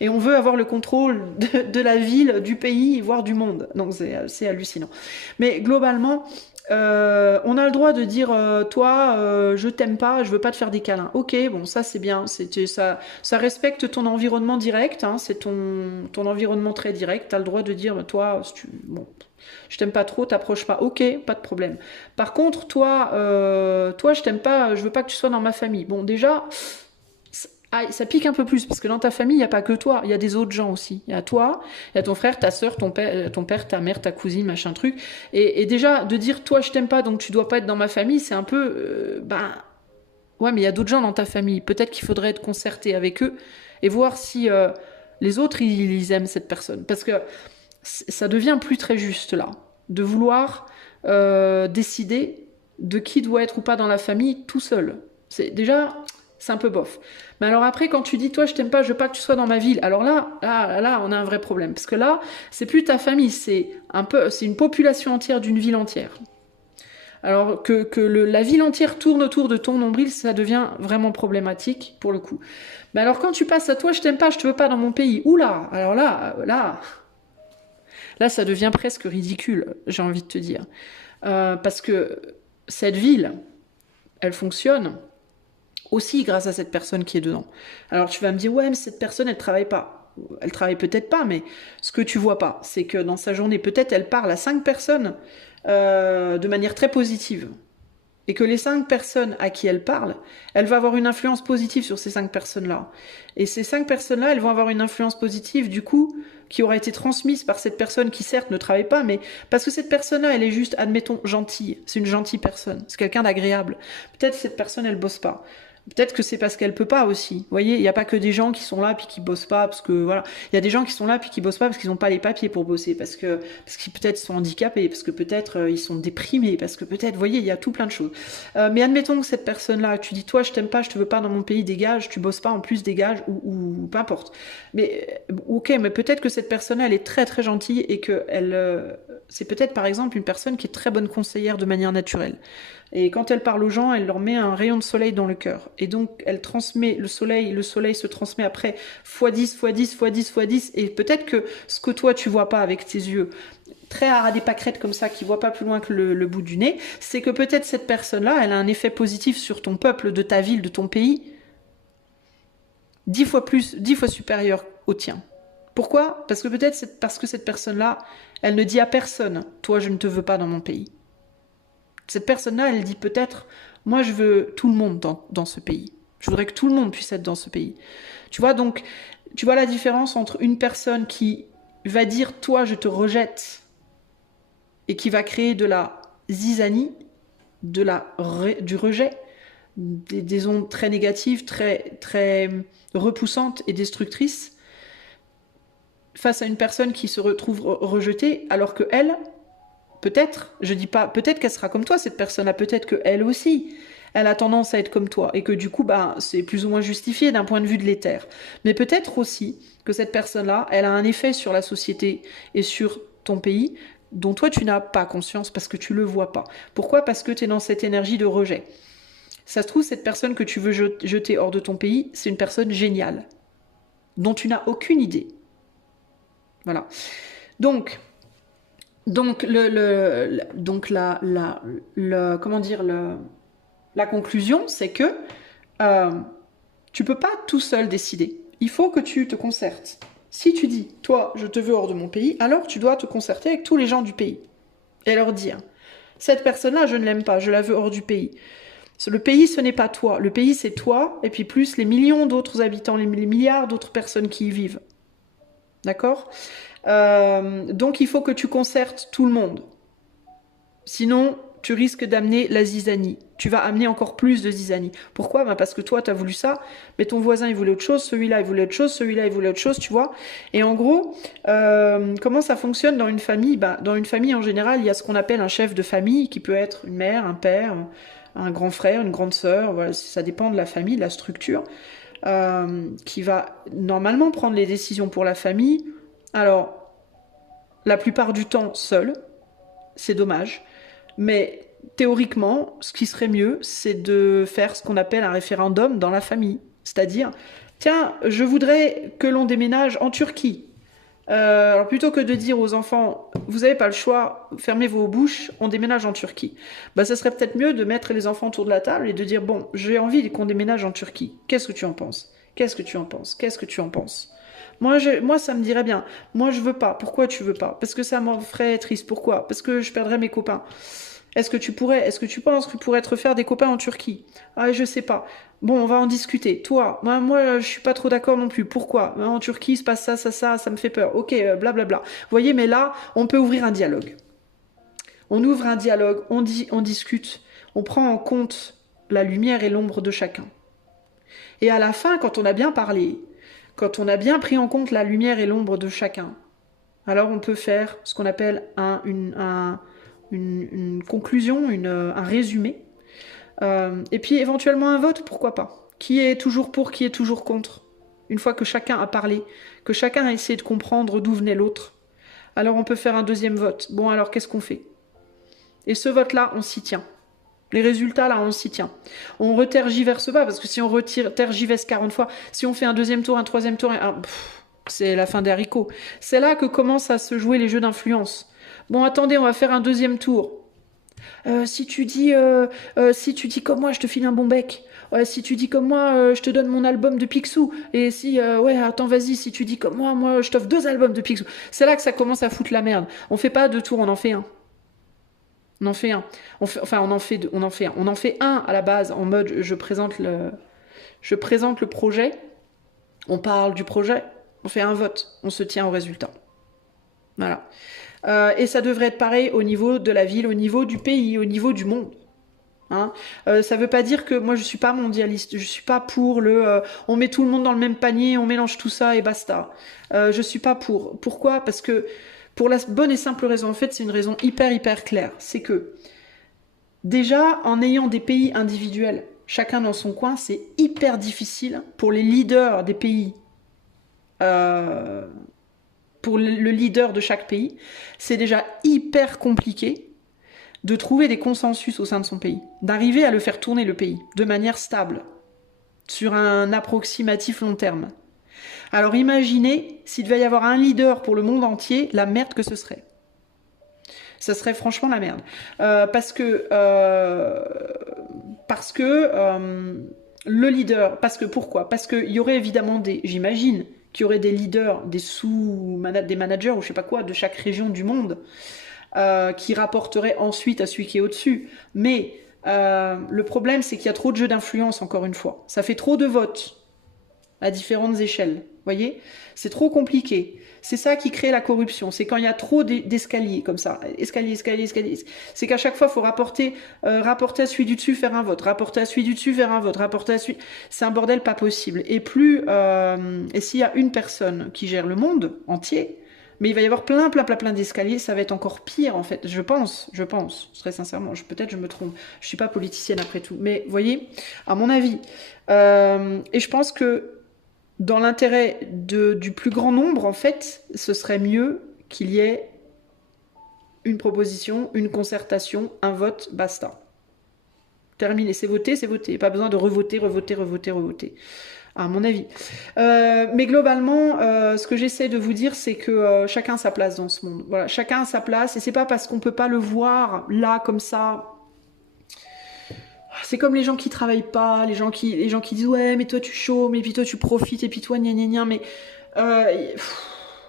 Et on veut avoir le contrôle de la ville, du pays, voire du monde. Donc c'est hallucinant. Mais globalement, on a le droit de dire toi je t'aime pas, je veux pas te faire des câlins. Ok, bon ça c'est bien, ça respecte ton environnement direct, hein, c'est ton environnement très direct. T'as le droit de dire toi bon, je t'aime pas trop, t'approches pas. Ok, pas de problème. Par contre toi je t'aime pas, je veux pas que tu sois dans ma famille. Bon déjà ça pique un peu plus, parce que dans ta famille, il n'y a pas que toi, il y a des autres gens aussi. Il y a toi, il y a ton frère, ta soeur, ton père, ta mère, ta cousine, machin truc. Et déjà, de dire, toi, je t'aime pas, donc tu dois pas être dans ma famille, c'est un peu... ouais, mais il y a d'autres gens dans ta famille. Peut-être qu'il faudrait être concerté avec eux et voir si les autres, ils aiment cette personne. Parce que ça devient plus très juste, là. De vouloir décider de qui doit être ou pas dans la famille tout seul. C'est déjà... c'est un peu bof. Mais alors après, quand tu dis, toi, je t'aime pas, je veux pas que tu sois dans ma ville, alors là, on a un vrai problème. Parce que là, c'est plus ta famille, c'est une population entière d'une ville entière. Alors que la ville entière tourne autour de ton nombril, ça devient vraiment problématique, pour le coup. Mais alors quand tu passes à toi, je t'aime pas, je te veux pas dans mon pays, oula, alors là, ça devient presque ridicule, j'ai envie de te dire. Parce que cette ville, elle fonctionne aussi grâce à cette personne qui est dedans. Alors tu vas me dire, ouais, mais cette personne, elle travaille pas. Elle travaille peut-être pas, mais ce que tu vois pas, c'est que dans sa journée, peut-être elle parle à 5 personnes de manière très positive. Et que les 5 personnes à qui elle parle, elle va avoir une influence positive sur ces 5 personnes-là. Et ces 5 personnes-là, elles vont avoir une influence positive, du coup, qui aura été transmise par cette personne qui, certes, ne travaille pas, mais parce que cette personne-là, elle est juste, admettons, gentille. C'est une gentille personne. C'est quelqu'un d'agréable. Peut-être cette personne, elle bosse pas. Peut-être que c'est parce qu'elle peut pas aussi. Vous voyez, il n'y a pas que des gens qui sont là puis qui bossent pas parce que voilà, il y a des gens qui sont là puis qui bossent pas parce qu'ils n'ont pas les papiers pour bosser, parce qu'ils peut-être sont handicapés, parce que peut-être ils sont déprimés, parce que peut-être, vous voyez, il y a tout plein de choses. Mais admettons que cette personne-là, tu dis toi, je t'aime pas, je te veux pas dans mon pays, dégage, tu bosses pas en plus, dégage ou peu importe. Mais ok, mais peut-être que cette personne-là, elle est très très gentille et que c'est peut-être par exemple une personne qui est très bonne conseillère de manière naturelle. Et quand elle parle aux gens, elle leur met un rayon de soleil dans le cœur. Et donc, elle transmet le soleil se transmet après x10, x10, x10, x10. Et peut-être que ce que toi, tu vois pas avec tes yeux, très rare à des pâquerettes comme ça, qui voient pas plus loin que le bout du nez, c'est que peut-être cette personne-là, elle a un effet positif sur ton peuple, de ta ville, de ton pays, 10 fois plus, 10 fois supérieur au tien. Pourquoi? Parce que peut-être parce que cette personne-là, elle ne dit à personne, toi, je ne te veux pas dans mon pays. Cette personne-là, elle dit peut-être, moi je veux tout le monde dans ce pays. Je voudrais que tout le monde puisse être dans ce pays. Tu vois, donc, tu vois la différence entre une personne qui va dire, toi je te rejette, et qui va créer de la zizanie, du rejet, des ondes très négatives, très, très repoussantes et destructrices, face à une personne qui se retrouve rejetée, alors que elle, peut-être, je dis pas, peut-être qu'elle sera comme toi, cette personne-là, peut-être qu'elle aussi, elle a tendance à être comme toi, et que du coup, bah, c'est plus ou moins justifié d'un point de vue de l'éther. Mais peut-être aussi que cette personne-là, elle a un effet sur la société et sur ton pays, dont toi, tu n'as pas conscience parce que tu le vois pas. Pourquoi? Parce que tu es dans cette énergie de rejet. Ça se trouve, cette personne que tu veux jeter hors de ton pays, c'est une personne géniale, dont tu n'as aucune idée. Voilà. Donc la conclusion, c'est que tu peux pas tout seul décider. Il faut que tu te concertes. Si tu dis, toi, je te veux hors de mon pays, alors tu dois te concerter avec tous les gens du pays et leur dire, cette personne-là, je ne l'aime pas, je la veux hors du pays. Le pays, ce n'est pas toi. Le pays, c'est toi, et puis plus les millions d'autres habitants, les milliards d'autres personnes qui y vivent. D'accord ? Donc il faut que tu concertes tout le monde. Sinon, tu risques d'amener la zizanie. Tu vas amener encore plus de zizanie. Pourquoi? Parce que toi, tu as voulu ça, mais ton voisin, il voulait autre chose, celui-là, il voulait autre chose, celui-là, il voulait autre chose, tu vois. Et en gros, comment ça fonctionne dans une famille? Dans une famille, en général, il y a ce qu'on appelle un chef de famille, qui peut être une mère, un père, un grand frère, une grande sœur, voilà, ça dépend de la famille, de la structure, qui va normalement prendre les décisions pour la famille. Alors, la plupart du temps seul, c'est dommage, mais théoriquement, ce qui serait mieux, c'est de faire ce qu'on appelle un référendum dans la famille. C'est-à-dire, tiens, je voudrais que l'on déménage en Turquie. Alors plutôt que de dire aux enfants, vous n'avez pas le choix, fermez vos bouches, on déménage en Turquie. Bah, ça serait peut-être mieux de mettre les enfants autour de la table et de dire, bon, j'ai envie qu'on déménage en Turquie. Qu'est-ce que tu en penses? Qu'est-ce que tu en penses? Qu'est-ce que tu en penses? Moi, ça me dirait bien. Moi, je veux pas. Pourquoi tu veux pas? Parce que ça m'en ferait triste. Pourquoi? Parce que je perdrais mes copains. Est-ce que tu penses que tu pourrais te refaire des copains en Turquie? Ah, je sais pas. Bon, on va en discuter. Toi, moi, je suis pas trop d'accord non plus. Pourquoi? En Turquie, il se passe ça, ça me fait peur. Ok, blablabla. Vous voyez, mais là, on peut ouvrir un dialogue. On ouvre un dialogue, on discute, on prend en compte la lumière et l'ombre de chacun. Et à la fin, quand on a bien parlé, quand on a bien pris en compte la lumière et l'ombre de chacun, alors on peut faire ce qu'on appelle une conclusion, un résumé, et puis éventuellement un vote, pourquoi pas. Qui est toujours pour, qui est toujours contre? Une fois que chacun a parlé, que chacun a essayé de comprendre d'où venait l'autre, alors on peut faire un deuxième vote. Bon, alors qu'est-ce qu'on fait? Et ce vote-là, on s'y tient. Les résultats, là, on s'y tient. On retergiverse pas, parce que si on tergiverse 40 fois, si on fait un deuxième tour, un troisième tour, c'est la fin des haricots. C'est là que commencent à se jouer les jeux d'influence. Bon, attendez, on va faire un deuxième tour. Si tu dis comme moi, je te file un bon bec. Ouais, si tu dis comme moi, je te donne mon album de Picsou. Et si, ouais, attends, vas-y, si tu dis comme moi, je t'offre 2 albums de Picsou. C'est là que ça commence à foutre la merde. On fait pas 2 tours, on en fait un. On en fait un. On en fait deux, on en fait un. On en fait un à la base, en mode je présente le projet, on parle du projet, on fait un vote, on se tient au résultat. Voilà. Et ça devrait être pareil au niveau de la ville, au niveau du pays, au niveau du monde. Hein, ça veut pas dire que moi je suis pas mondialiste, je suis pas pour on met tout le monde dans le même panier, on mélange tout ça et basta. Je suis pas pour. Pourquoi? Parce que pour la bonne et simple raison, en fait c'est une raison hyper claire, c'est que déjà en ayant des pays individuels, chacun dans son coin, c'est hyper difficile pour les leaders des pays. Pour le leader de chaque pays, c'est déjà hyper compliqué de trouver des consensus au sein de son pays, d'arriver à le faire tourner le pays de manière stable, sur un approximatif long terme. Alors imaginez s'il devait y avoir un leader pour le monde entier, la merde que ce serait. Ça serait franchement la merde. Parce que le leader, pourquoi? Parce qu'il y aurait évidemment j'imagine, qu'il y aurait des leaders, des managers ou je sais pas quoi, de chaque région du monde, qui rapporterait ensuite à celui qui est au-dessus. Mais le problème, c'est qu'il y a trop de jeux d'influence, encore une fois. Ça fait trop de votes à différentes échelles. Voyez, c'est trop compliqué. C'est ça qui crée la corruption. C'est quand il y a trop d'escaliers comme ça. Escalier. C'est qu'à chaque fois, il faut rapporter à celui du dessus, faire un vote. Rapporter à celui du dessus, faire un vote. Rapporter à celui... C'est un bordel pas possible. Et s'il y a une personne qui gère le monde entier, mais il va y avoir plein d'escaliers, ça va être encore pire en fait. Je pense, très sincèrement. Peut-être je me trompe. Je suis pas politicienne après tout. Mais vous voyez, à mon avis. Et je pense que dans l'intérêt du plus grand nombre, en fait, ce serait mieux qu'il y ait une proposition, une concertation, un vote, basta. Terminé, c'est voté. Pas besoin de revoter. À mon avis. Mais globalement, ce que j'essaie de vous dire, c'est que chacun a sa place dans ce monde. Voilà, chacun a sa place, et c'est pas parce qu'on peut pas le voir là, comme ça. C'est comme les gens qui travaillent pas, les gens qui disent ouais, mais toi tu chômes, et puis toi tu profites, et puis toi gna gna gna, mais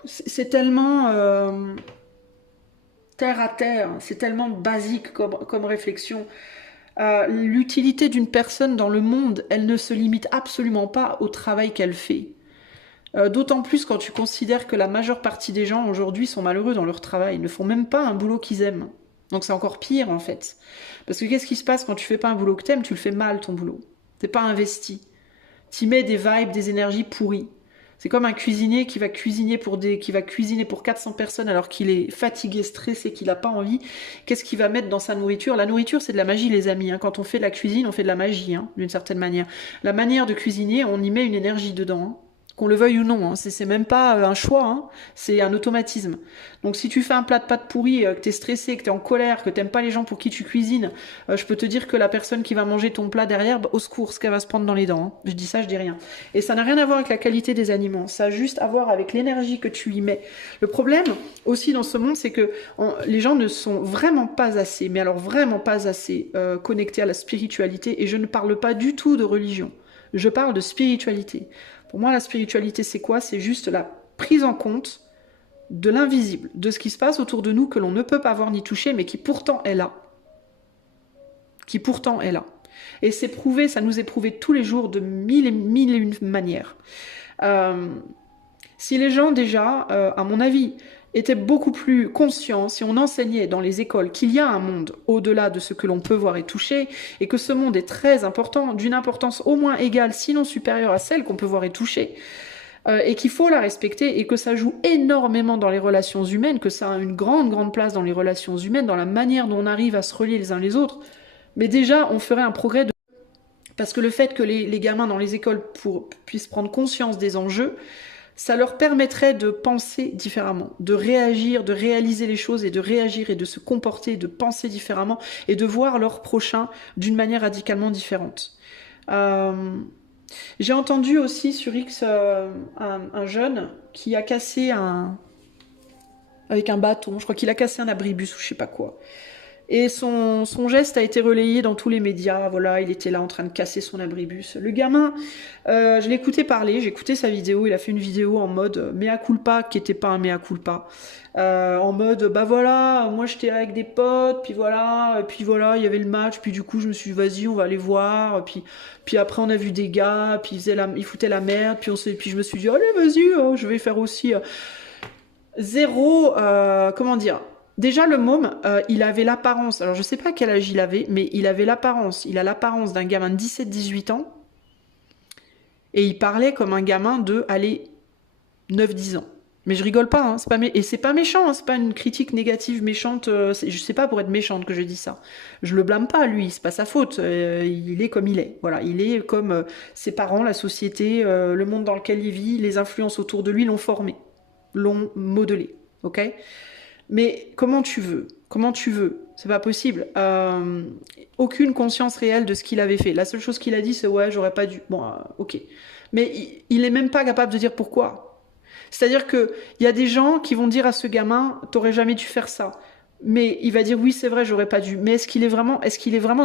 c'est tellement terre à terre, c'est tellement basique comme réflexion. L'utilité d'une personne dans le monde, elle ne se limite absolument pas au travail qu'elle fait. D'autant plus quand tu considères que la majeure partie des gens aujourd'hui sont malheureux dans leur travail, ils ne font même pas un boulot qu'ils aiment. Donc c'est encore pire en fait. Parce que qu'est-ce qui se passe quand tu fais pas un boulot que t'aimes? Tu le fais mal ton boulot. T'es pas investi. T'y mets des vibes, des énergies pourries. C'est comme un cuisinier qui va cuisiner pour 400 personnes alors qu'il est fatigué, stressé, qu'il n'a pas envie. Qu'est-ce qu'il va mettre dans sa nourriture? La nourriture, c'est de la magie, les amis. Hein. Quand on fait de la cuisine, on fait de la magie, hein, d'une certaine manière. La manière de cuisiner, on y met une énergie dedans. Hein. Qu'on le veuille ou non, hein. C'est même pas un choix, hein. C'est un automatisme. Donc si tu fais un plat de pâtes pourries, que t'es stressé, que t'es en colère, que t'aimes pas les gens pour qui tu cuisines, je peux te dire que la personne qui va manger ton plat derrière, au secours, ce qu'elle va se prendre dans les dents. Hein. Je dis ça, je dis rien. Et ça n'a rien à voir avec la qualité des aliments, ça a juste à voir avec l'énergie que tu y mets. Le problème aussi dans ce monde, c'est que les gens ne sont vraiment pas assez, mais alors vraiment pas assez connectés à la spiritualité, et je ne parle pas du tout de religion. Je parle de spiritualité. Pour moi, la spiritualité, c'est quoi? C'est juste la prise en compte de l'invisible, de ce qui se passe autour de nous que l'on ne peut pas voir ni toucher, mais qui pourtant est là. Et c'est prouvé, ça nous est prouvé tous les jours de mille et une manières. Si les gens déjà, à mon avis, étaient beaucoup plus conscients, si on enseignait dans les écoles qu'il y a un monde au-delà de ce que l'on peut voir et toucher, et que ce monde est très important, d'une importance au moins égale, sinon supérieure à celle qu'on peut voir et toucher, et qu'il faut la respecter, et que ça joue énormément dans les relations humaines, que ça a une grande place dans les relations humaines, dans la manière dont on arrive à se relier les uns les autres, mais déjà on ferait un progrès Parce que le fait que les gamins dans les écoles puissent prendre conscience des enjeux, ça leur permettrait de penser différemment, de réagir, de réaliser les choses et de réagir et de se comporter, de penser différemment et de voir leur prochain d'une manière radicalement différente. J'ai entendu aussi sur X un jeune qui a cassé avec un bâton, je crois qu'il a cassé un abribus ou je sais pas quoi. Et son geste a été relayé dans tous les médias. Voilà, il était là en train de casser son abribus. Le gamin, je l'ai écouté parler, j'ai écouté sa vidéo. Il a fait une vidéo en mode mea culpa, qui était pas un mea culpa. En mode, bah voilà, moi j'étais avec des potes, puis voilà, il y avait le match, puis du coup je me suis dit, vas-y, on va aller voir. Puis après on a vu des gars, puis ils foutaient la merde, puis je me suis dit, allez, vas-y, je vais faire aussi. Zéro, comment dire. Déjà, le môme, il avait l'apparence, alors je sais pas quel âge il avait, mais il a l'apparence d'un gamin de 17-18 ans, et il parlait comme un gamin de, allez, 9-10 ans. Mais je rigole pas, hein, et c'est pas méchant, hein, c'est pas une critique négative, méchante, je sais pas pour être méchante que je dis ça. Je le blâme pas, lui, c'est pas sa faute, il est comme il est, voilà, il est comme ses parents, la société, le monde dans lequel il vit, les influences autour de lui l'ont formé, l'ont modelé, ok ? Mais comment tu veux? C'est pas possible. Aucune conscience réelle de ce qu'il avait fait. La seule chose qu'il a dit, c'est ouais, j'aurais pas dû. Bon, ok. Mais il est même pas capable de dire pourquoi. C'est-à-dire que il y a des gens qui vont dire à ce gamin, t'aurais jamais dû faire ça. Mais il va dire oui, c'est vrai, j'aurais pas dû. Mais est-ce qu'il est vraiment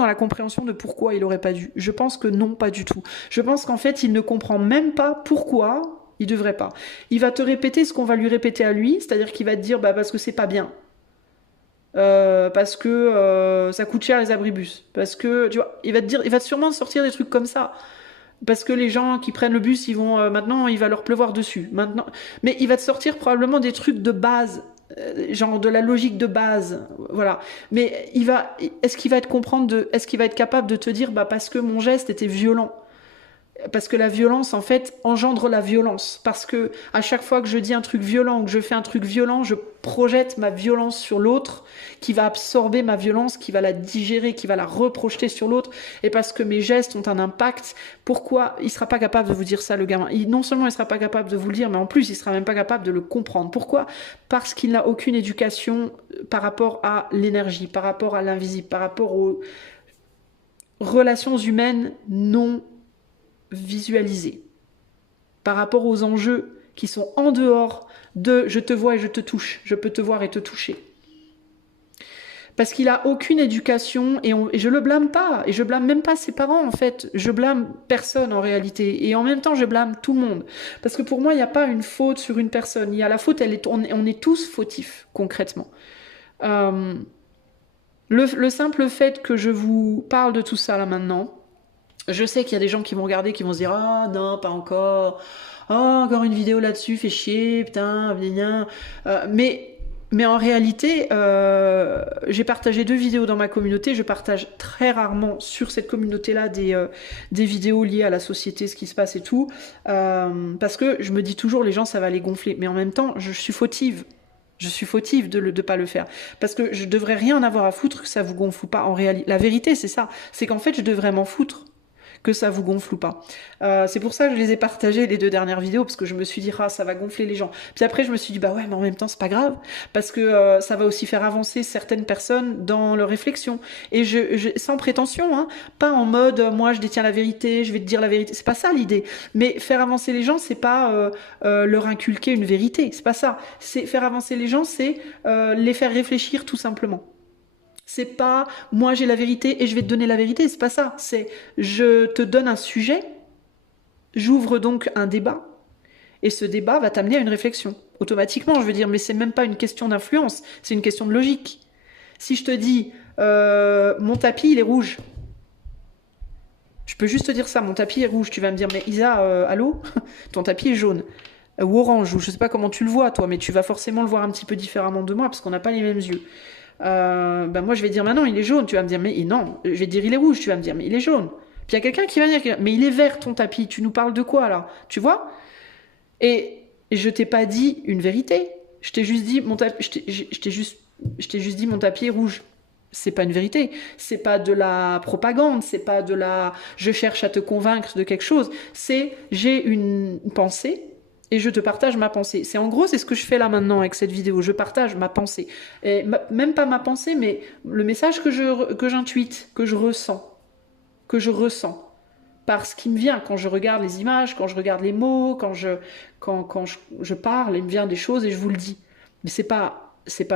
dans la compréhension de pourquoi il aurait pas dû? Je pense que non, pas du tout. Je pense qu'en fait, il ne comprend même pas pourquoi. Il devrait pas. Il va te répéter ce qu'on va lui répéter à lui, c'est-à-dire qu'il va te dire bah parce que c'est pas bien, parce que ça coûte cher les abribus, parce que tu vois, il va sûrement sortir des trucs comme ça, parce que les gens qui prennent le bus, ils vont maintenant, il va leur pleuvoir dessus. Maintenant, mais il va te sortir probablement des trucs de base, genre de la logique de base, voilà. Mais est-ce qu'il va être capable de te dire bah parce que mon geste était violent? Parce que la violence, en fait, engendre la violence. Parce que à chaque fois que je dis un truc violent ou que je fais un truc violent, je projette ma violence sur l'autre, qui va absorber ma violence, qui va la digérer, qui va la reprojeter sur l'autre. Et parce que mes gestes ont un impact, pourquoi il sera pas capable de vous dire ça, le gamin? Non seulement il sera pas capable de vous le dire, mais en plus, il sera même pas capable de le comprendre. Pourquoi? Parce qu'il n'a aucune éducation par rapport à l'énergie, par rapport à l'invisible, par rapport aux relations humaines non visualiser par rapport aux enjeux qui sont en dehors de je te vois et je te touche, je peux te voir et te toucher. Parce qu'il a aucune éducation et je le blâme pas, et je blâme même pas ses parents en fait, je blâme personne en réalité, et en même temps je blâme tout le monde. Parce que pour moi il n'y a pas une faute sur une personne, il y a la faute, on est tous fautifs concrètement. Le simple fait que je vous parle de tout ça là maintenant, je sais qu'il y a des gens qui vont regarder, qui vont se dire « Ah non, pas encore. Oh, encore une vidéo là-dessus, fait chier, putain, bien. » Mais en réalité, j'ai partagé 2 vidéos dans ma communauté. Je partage très rarement sur cette communauté-là des vidéos liées à la société, ce qui se passe et tout. Parce que je me dis toujours, les gens, ça va les gonfler. Mais en même temps, je suis fautive. Je suis fautive de pas le faire. Parce que je devrais rien avoir à foutre que ça vous gonfle ou pas. En réalité, la vérité, c'est ça. C'est qu'en fait, je devrais m'en foutre que ça vous gonfle ou pas. C'est pour ça que je les ai partagées, les 2 dernières vidéos, parce que je me suis dit, ah, ça va gonfler les gens. Puis après, je me suis dit, bah ouais, mais en même temps, c'est pas grave, parce que ça va aussi faire avancer certaines personnes dans leur réflexion. Et sans prétention, hein, pas en mode, moi, je détiens la vérité, je vais te dire la vérité. C'est pas ça l'idée. Mais faire avancer les gens, c'est pas leur inculquer une vérité. C'est pas ça. C'est faire avancer les gens, c'est les faire réfléchir tout simplement. C'est pas moi j'ai la vérité et je vais te donner la vérité, c'est pas ça. C'est je te donne un sujet, j'ouvre donc un débat et ce débat va t'amener à une réflexion. Automatiquement, je veux dire, mais c'est même pas une question d'influence, c'est une question de logique. Si je te dis mon tapis il est rouge, je peux juste te dire ça, mon tapis est rouge, tu vas me dire mais Isa, allô, ton tapis est jaune ou orange, ou je sais pas comment tu le vois toi, mais tu vas forcément le voir un petit peu différemment de moi parce qu'on n'a pas les mêmes yeux. Moi je vais dire mais non il est jaune, tu vas me dire mais non, je vais dire il est rouge, tu vas me dire mais il est jaune, puis il y a quelqu'un qui va me dire mais il est vert ton tapis, tu nous parles de quoi là, tu vois, et je t'ai pas dit une vérité, je t'ai juste dit mon tapis est rouge, C'est pas une vérité, c'est pas de la propagande, c'est pas de la je cherche à te convaincre de quelque chose, c'est j'ai une pensée et je te partage ma pensée. C'est en gros, c'est ce que je fais là maintenant avec cette vidéo, je partage ma pensée. Et même pas ma pensée, mais le message que j'intuite, que je ressens. Par ce qui me vient quand je regarde les images, quand je regarde les mots, quand je parle, il me vient des choses et je vous le dis. Mais c'est pas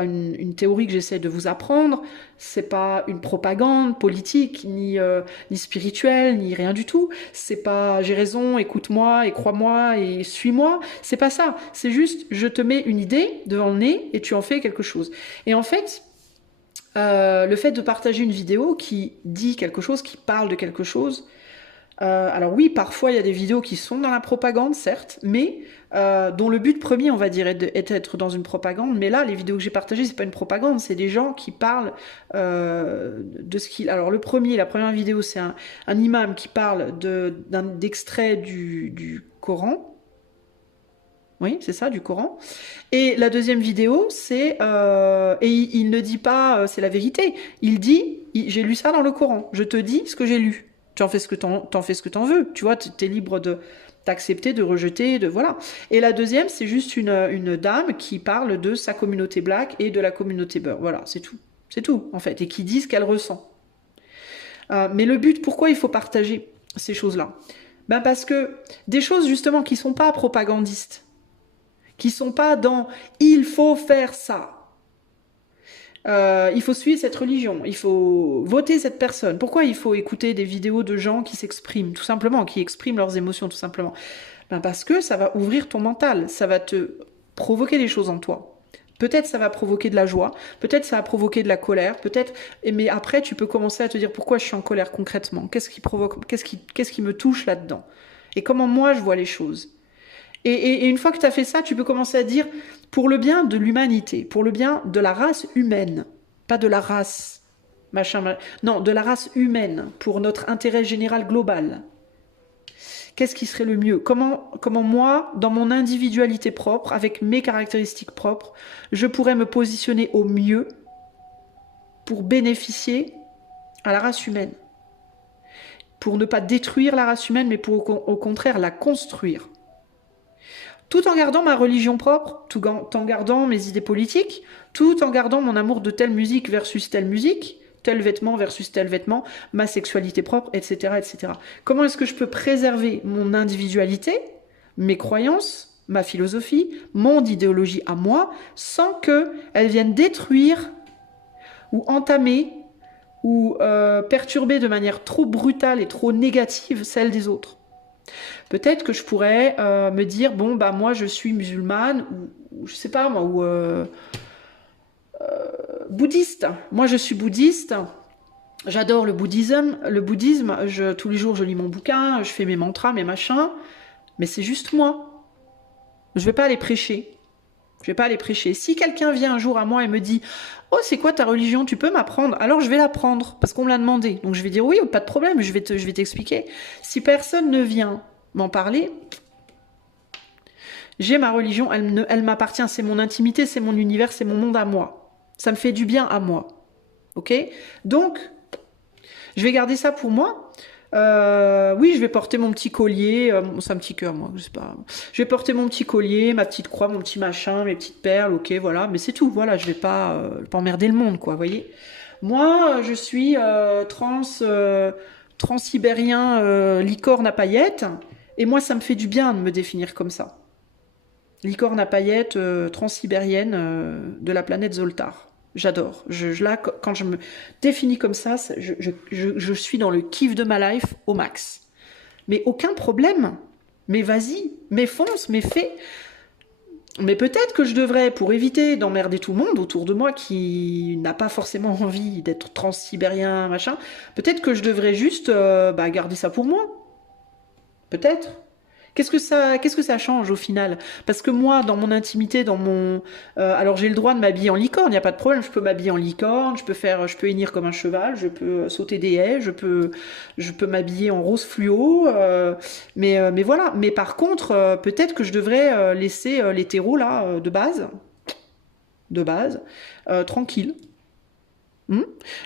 une théorie que j'essaie de vous apprendre, c'est pas une propagande politique, ni spirituelle, ni rien du tout. C'est pas j'ai raison, écoute-moi et crois-moi et suis-moi. C'est pas ça. C'est juste je te mets une idée devant le nez et tu en fais quelque chose. Et en fait, le fait de partager une vidéo qui dit quelque chose, qui parle de quelque chose, alors oui, parfois il y a des vidéos qui sont dans la propagande, certes, mais dont le but premier, on va dire, est d'être dans une propagande. Mais là, les vidéos que j'ai partagées, c'est pas une propagande, c'est des gens qui parlent de ce qu'il. Alors la première vidéo, c'est un imam qui parle d'extrait du Coran. Oui, c'est ça, du Coran. Et la deuxième vidéo, c'est... et il ne dit pas c'est la vérité. Il dit, j'ai lu ça dans le Coran. Je te dis ce que j'ai lu. Tu en fais ce que t'en veux. Tu vois, t'es libre de t'accepter, de rejeter, de voilà. Et la deuxième, c'est juste une dame qui parle de sa communauté black et de la communauté beurre. Voilà, c'est tout. C'est tout, en fait. Et qui dit ce qu'elle ressent. Mais le but, pourquoi il faut partager ces choses-là? Ben parce que des choses, justement, qui sont pas propagandistes, qui sont pas dans « il faut faire ça ». Il faut suivre cette religion, il faut voter cette personne. Pourquoi il faut écouter des vidéos de gens qui s'expriment, tout simplement, qui expriment leurs émotions, tout simplement? Ben parce que ça va ouvrir ton mental, ça va te provoquer des choses en toi. Peut-être ça va provoquer de la joie, peut-être ça va provoquer de la colère, peut-être. Mais après, tu peux commencer à te dire pourquoi je suis en colère concrètement. Qu'est-ce qui me touche là-dedans? Et comment moi je vois les choses? Et une fois que tu as fait ça, tu peux commencer à dire pour le bien de l'humanité, pour le bien de la race humaine, pas de la race non, de la race humaine, pour notre intérêt général global. Qu'est-ce qui serait le mieux? Comment moi, dans mon individualité propre, avec mes caractéristiques propres, je pourrais me positionner au mieux pour bénéficier à la race humaine? Pour ne pas détruire la race humaine, mais pour au contraire la construire. Tout en gardant ma religion propre, tout en gardant mes idées politiques, tout en gardant mon amour de telle musique versus telle musique, tel vêtement versus tel vêtement, ma sexualité propre, etc., etc. Comment est-ce que je peux préserver mon individualité, mes croyances, ma philosophie, mon idéologie à moi, sans qu'elles viennent détruire ou entamer ou perturber de manière trop brutale et trop négative celle des autres? Peut-être que je pourrais me dire, bon, bah moi je suis musulmane, ou je sais pas moi, ou bouddhiste. Moi je suis bouddhiste, j'adore le bouddhisme, tous les jours je lis mon bouquin, je fais mes mantras, mes machins, mais c'est juste moi. Je vais pas aller prêcher. Je vais pas aller prêcher. Si quelqu'un vient un jour à moi et me dit « Oh, c'est quoi ta religion? Tu peux m'apprendre ?» Alors je vais l'apprendre, parce qu'on me l'a demandé. Donc je vais dire « Oui, pas de problème, je vais t'expliquer. » Si personne ne vient m'en parler, j'ai ma religion, elle m'appartient, c'est mon intimité, c'est mon univers, c'est mon monde à moi. Ça me fait du bien à moi. Ok? Donc, je vais garder ça pour moi. Oui, je vais porter mon petit collier, c'est un petit cœur, moi, je sais pas. Je vais porter mon petit collier, ma petite croix, mon petit machin, mes petites perles, ok, voilà, mais c'est tout, voilà, je vais pas emmerder le monde, quoi, vous voyez. Moi, je suis transsibérien licorne à paillettes, et moi, ça me fait du bien de me définir comme ça. Licorne à paillettes transsibérienne de la planète Zoltar. J'adore. Là, quand je me définis comme ça, je suis dans le kiff de ma life au max. Mais aucun problème. Mais vas-y, mais fonce, mais fais. Mais peut-être que je devrais, pour éviter d'emmerder tout le monde autour de moi qui n'a pas forcément envie d'être transsibérien, machin, peut-être que je devrais juste garder ça pour moi. Peut-être. Qu'est-ce que ça change au final? Parce que moi, dans mon intimité, alors j'ai le droit de m'habiller en licorne, il n'y a pas de problème, je peux m'habiller en licorne, je peux hennir comme un cheval, je peux sauter des haies, je peux m'habiller en rose fluo, mais voilà. Mais par contre, peut-être que je devrais laisser l'hétéro là, de base, tranquille.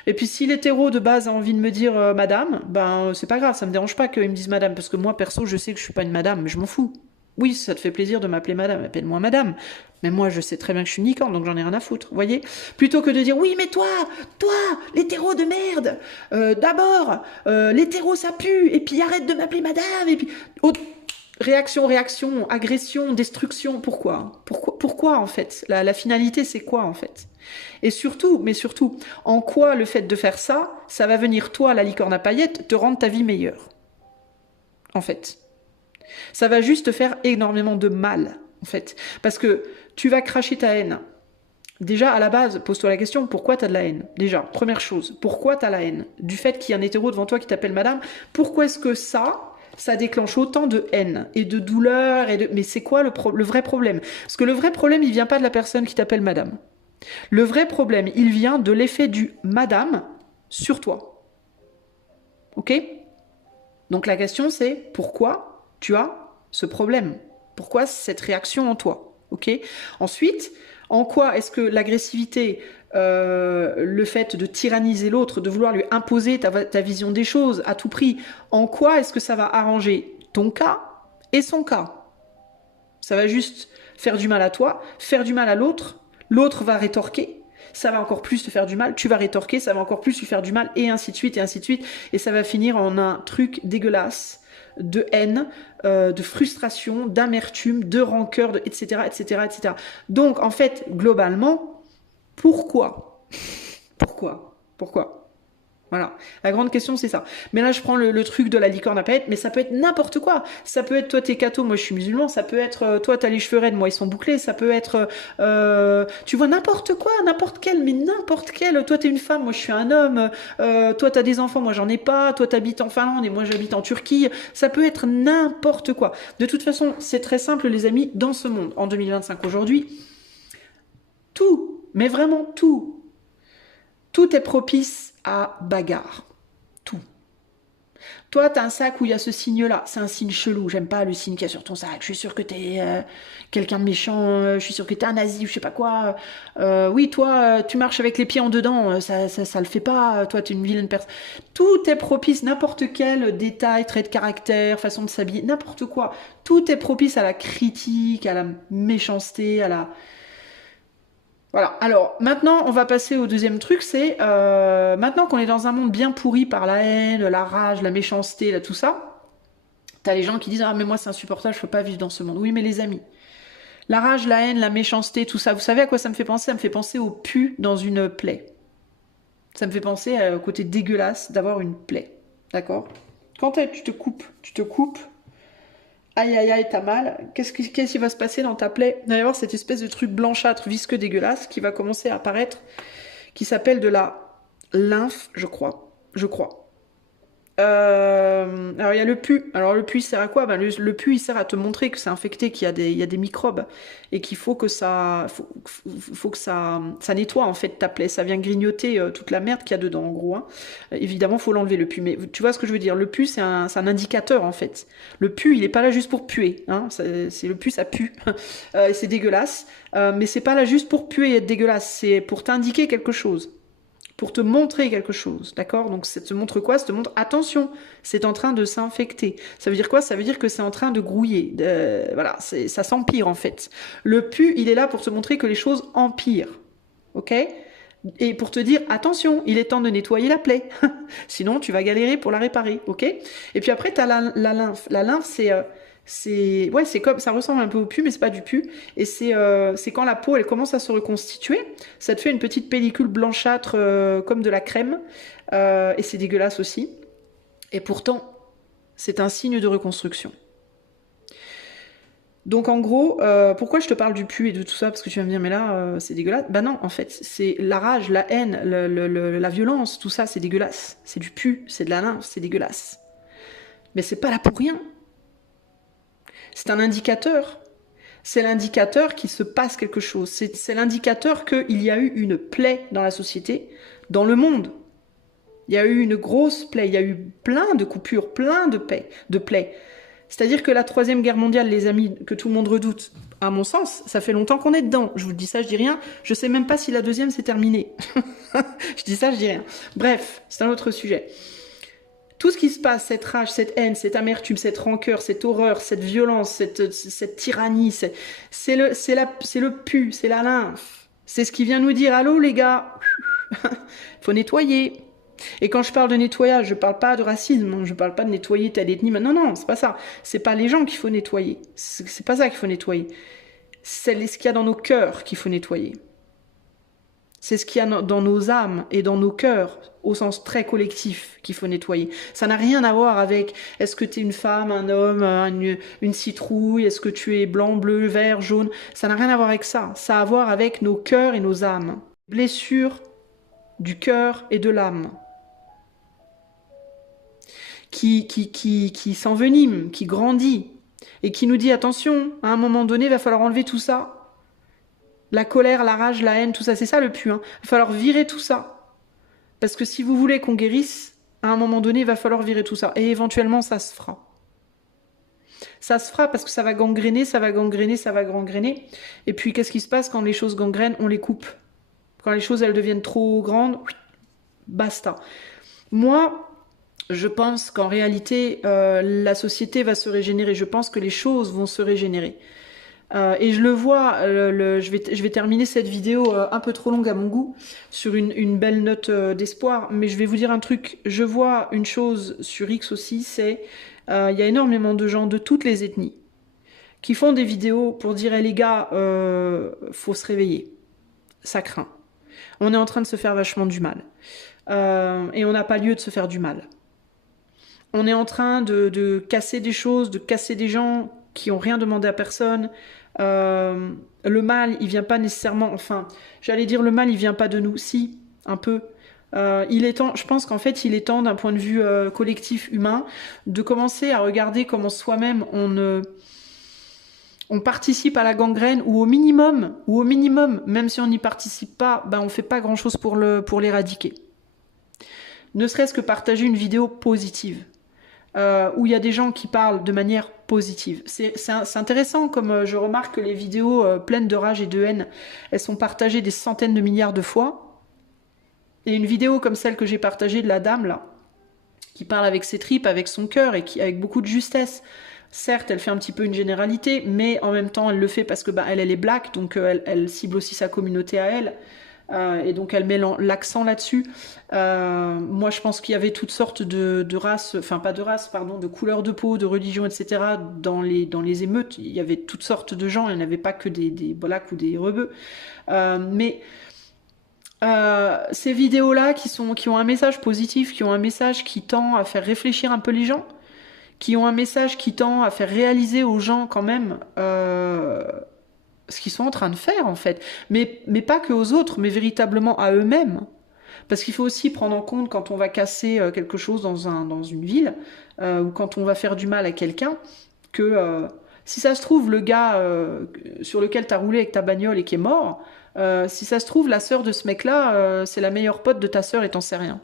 Et puis si l'hétéro de base a envie de me dire madame, ben c'est pas grave, ça me dérange pas qu'il me dise madame, parce que moi perso je sais que je suis pas une madame, mais je m'en fous. Oui, ça te fait plaisir de m'appeler madame, appelle-moi madame. Mais moi je sais très bien que je suis niquante, donc j'en ai rien à foutre, vous voyez. Plutôt que de dire oui mais toi, l'hétéro de merde, d'abord, l'hétéro ça pue, et puis arrête de m'appeler madame, et puis... Réaction, agression, destruction, pourquoi en fait la finalité c'est quoi en fait? Et surtout, mais surtout, en quoi le fait de faire ça, ça va venir toi, la licorne à paillettes, te rendre ta vie meilleure? En fait. Ça va juste te faire énormément de mal, en fait. Parce que tu vas cracher ta haine. Déjà, à la base, pose-toi la question, pourquoi t'as de la haine? Déjà, première chose, pourquoi t'as la haine? Du fait qu'il y a un hétéro devant toi qui t'appelle madame, pourquoi est-ce que ça déclenche autant de haine et de douleur Mais c'est quoi le vrai problème? Parce que le vrai problème, il vient pas de la personne qui t'appelle madame. Le vrai problème, il vient de l'effet du madame sur toi. Ok? Donc la question c'est pourquoi tu as ce problème? Pourquoi cette réaction en toi? Ok? Ensuite, en quoi est-ce que l'agressivité, le fait de tyranniser l'autre, de vouloir lui imposer ta vision des choses à tout prix, en quoi est-ce que ça va arranger ton cas et son cas? Ça va juste faire du mal à toi, faire du mal à l'autre. L'autre va rétorquer, ça va encore plus te faire du mal, tu vas rétorquer, ça va encore plus lui faire du mal, et ainsi de suite, et ainsi de suite. Et ça va finir en un truc dégueulasse de haine, de frustration, d'amertume, de rancœur, etc., etc., etc. Donc, en fait, globalement, pourquoi? Pourquoi? Voilà, la grande question c'est ça. Mais là je prends le truc de la licorne à paillettes, mais ça peut être n'importe quoi. Ça peut être toi t'es catho, moi je suis musulman, ça peut être toi t'as les cheveux raides, moi ils sont bouclés, ça peut être tu vois n'importe quoi, n'importe quel, toi t'es une femme, moi je suis un homme, toi t'as des enfants, moi j'en ai pas, toi t'habites en Finlande et moi j'habite en Turquie, ça peut être n'importe quoi. De toute façon c'est très simple les amis, dans ce monde, en 2025 aujourd'hui, tout, mais vraiment tout est propice à bagarre. Tout. Toi, t'as un sac où il y a ce signe-là. C'est un signe chelou. J'aime pas le signe qu'il y a sur ton sac. Je suis sûre que t'es quelqu'un de méchant. Je suis sûre que t'es un nazi ou je sais pas quoi. Oui, toi, tu marches avec les pieds en dedans. Ça le fait pas. Toi, t'es une vilaine personne. Tout est propice. N'importe quel détail, trait de caractère, façon de s'habiller, n'importe quoi. Tout est propice à la critique, à la méchanceté, à la... Voilà, alors maintenant on va passer au deuxième truc, c'est maintenant qu'on est dans un monde bien pourri par la haine, la rage, la méchanceté, là, tout ça, t'as les gens qui disent « Ah mais moi c'est insupportable, je peux pas vivre dans ce monde ». Oui mais les amis, la rage, la haine, la méchanceté, tout ça, vous savez à quoi ça me fait penser? Ça me fait penser au pu dans une plaie. Ça me fait penser au côté dégueulasse d'avoir une plaie, d'accord? Quand tu te coupes, aïe aïe aïe, t'as mal. Qu'est-ce qui va se passer dans ta plaie? Il va y avoir cette espèce de truc blanchâtre, visqueux, dégueulasse qui va commencer à apparaître, qui s'appelle de la lymphe, je crois. Alors il y a le pu. Alors le pu il sert à quoi? Ben, le pu il sert à te montrer que c'est infecté, qu'il y a des microbes et qu'il faut que faut que ça nettoie en fait ta plaie. Ça vient grignoter toute la merde qu'il y a dedans en gros. Hein. Évidemment faut l'enlever le pu. Mais tu vois ce que je veux dire? Le pu c'est un indicateur en fait. Le pu il est pas là juste pour puer. Hein. C'est le pu ça pue et c'est dégueulasse. Mais c'est pas là juste pour puer et être dégueulasse. C'est pour t'indiquer quelque chose. Pour te montrer quelque chose, d'accord? Donc ça te montre quoi? Ça te montre, attention, c'est en train de s'infecter. Ça veut dire quoi? Ça veut dire que c'est en train de grouiller. Voilà, ça s'empire en fait. Le pu, il est là pour te montrer que les choses empirent, ok? Et pour te dire, attention, il est temps de nettoyer la plaie. Sinon, tu vas galérer pour la réparer, ok? Et puis après, tu as la lymphe. La lymphe, c'est comme, ça ressemble un peu au pu, mais c'est pas du pu. Et c'est quand la peau, elle commence à se reconstituer, ça te fait une petite pellicule blanchâtre comme de la crème. Et c'est dégueulasse aussi. Et pourtant, c'est un signe de reconstruction. Donc en gros, pourquoi je te parle du pu et de tout ça? Parce que tu vas me dire, mais là, c'est dégueulasse. Bah non, en fait, c'est la rage, la haine, la violence, tout ça, c'est dégueulasse. C'est du pu, c'est de la lymphe, c'est dégueulasse. Mais c'est pas là pour rien. C'est un indicateur. C'est l'indicateur qu'il se passe quelque chose. C'est l'indicateur qu'il y a eu une plaie dans la société, dans le monde. Il y a eu une grosse plaie, il y a eu plein de coupures, plein de plaies. C'est-à-dire que la Troisième Guerre mondiale, les amis, que tout le monde redoute, à mon sens, ça fait longtemps qu'on est dedans. Je vous dis ça, je dis rien. Je sais même pas si la deuxième s'est terminée. Je dis ça, je dis rien. Bref, c'est un autre sujet. Tout ce qui se passe, cette rage, cette haine, cette amertume, cette rancœur, cette horreur, cette violence, cette tyrannie, c'est le pu, c'est la lymphe. C'est ce qui vient nous dire, allô les gars, faut nettoyer. Et quand je parle de nettoyage, je parle pas de racisme, hein, je parle pas de nettoyer telle ethnie, non, non, c'est pas ça. C'est pas les gens qu'il faut nettoyer, c'est pas ça qu'il faut nettoyer. C'est ce qu'il y a dans nos cœurs qu'il faut nettoyer. C'est ce qu'il y a dans nos âmes et dans nos cœurs, au sens très collectif, qu'il faut nettoyer. Ça n'a rien à voir avec est-ce que tu es une femme, un homme, une citrouille, est-ce que tu es blanc, bleu, vert, jaune. Ça n'a rien à voir avec ça. Ça a à voir avec nos cœurs et nos âmes. Blessures du cœur et de l'âme. Qui s'envenime, qui grandit, et qui nous dit attention, à un moment donné, il va falloir enlever tout ça. La colère, la rage, la haine, tout ça, c'est ça le pu. Il va falloir virer tout ça. Parce que si vous voulez qu'on guérisse, à un moment donné, il va falloir virer tout ça. Et éventuellement, ça se fera. Ça se fera parce que ça va gangréner, ça va gangréner, ça va gangréner. Et puis, qu'est-ce qui se passe quand les choses gangrènent? On les coupe. Quand les choses, elles deviennent trop grandes, basta. Moi, je pense qu'en réalité, la société va se régénérer. Je pense que les choses vont se régénérer. Et je le vois, je vais terminer cette vidéo un peu trop longue à mon goût, sur une belle note d'espoir, mais je vais vous dire un truc. Je vois une chose sur X aussi, c'est il y a énormément de gens de toutes les ethnies qui font des vidéos pour dire hey, les gars, faut se réveiller. Ça craint. On est en train de se faire vachement du mal. Et on n'a pas lieu de se faire du mal. On est en train de casser des choses, de casser des gens qui n'ont rien demandé à personne. Le mal, il vient pas nécessairement... Enfin, j'allais dire le mal, il vient pas de nous. Si, un peu. Il est temps, je pense qu'en fait, il est temps, d'un point de vue collectif humain, de commencer à regarder comment soi-même on participe à la gangrène, ou au minimum, même si on n'y participe pas, ben on fait pas grand-chose pour l'éradiquer. Ne serait-ce que partager une vidéo positive. Où il y a des gens qui parlent de manière positive. C'est intéressant, comme je remarque que les vidéos pleines de rage et de haine, elles sont partagées des centaines de milliards de fois. Et une vidéo comme celle que j'ai partagée de la dame, là, qui parle avec ses tripes, avec son cœur, et avec beaucoup de justesse. Certes, elle fait un petit peu une généralité, mais en même temps, elle le fait parce que elle est black, donc elle cible aussi sa communauté à elle. Et donc elle met l'accent là-dessus. Moi je pense qu'il y avait toutes sortes de races, enfin pas de races, pardon, de couleurs de peau, de religion, etc. dans les émeutes. Il y avait toutes sortes de gens, il n'y en avait pas que des blacks ou des rebeux. Mais ces vidéos-là qui ont un message positif, qui ont un message qui tend à faire réfléchir un peu les gens, qui ont un message qui tend à faire réaliser aux gens quand même... ce qu'ils sont en train de faire en fait, mais pas que aux autres, mais véritablement à eux-mêmes. Parce qu'il faut aussi prendre en compte quand on va casser quelque chose dans une ville, ou quand on va faire du mal à quelqu'un, que si ça se trouve, le gars sur lequel tu as roulé avec ta bagnole et qui est mort, si ça se trouve, la sœur de ce mec-là, c'est la meilleure pote de ta sœur et t'en sais rien.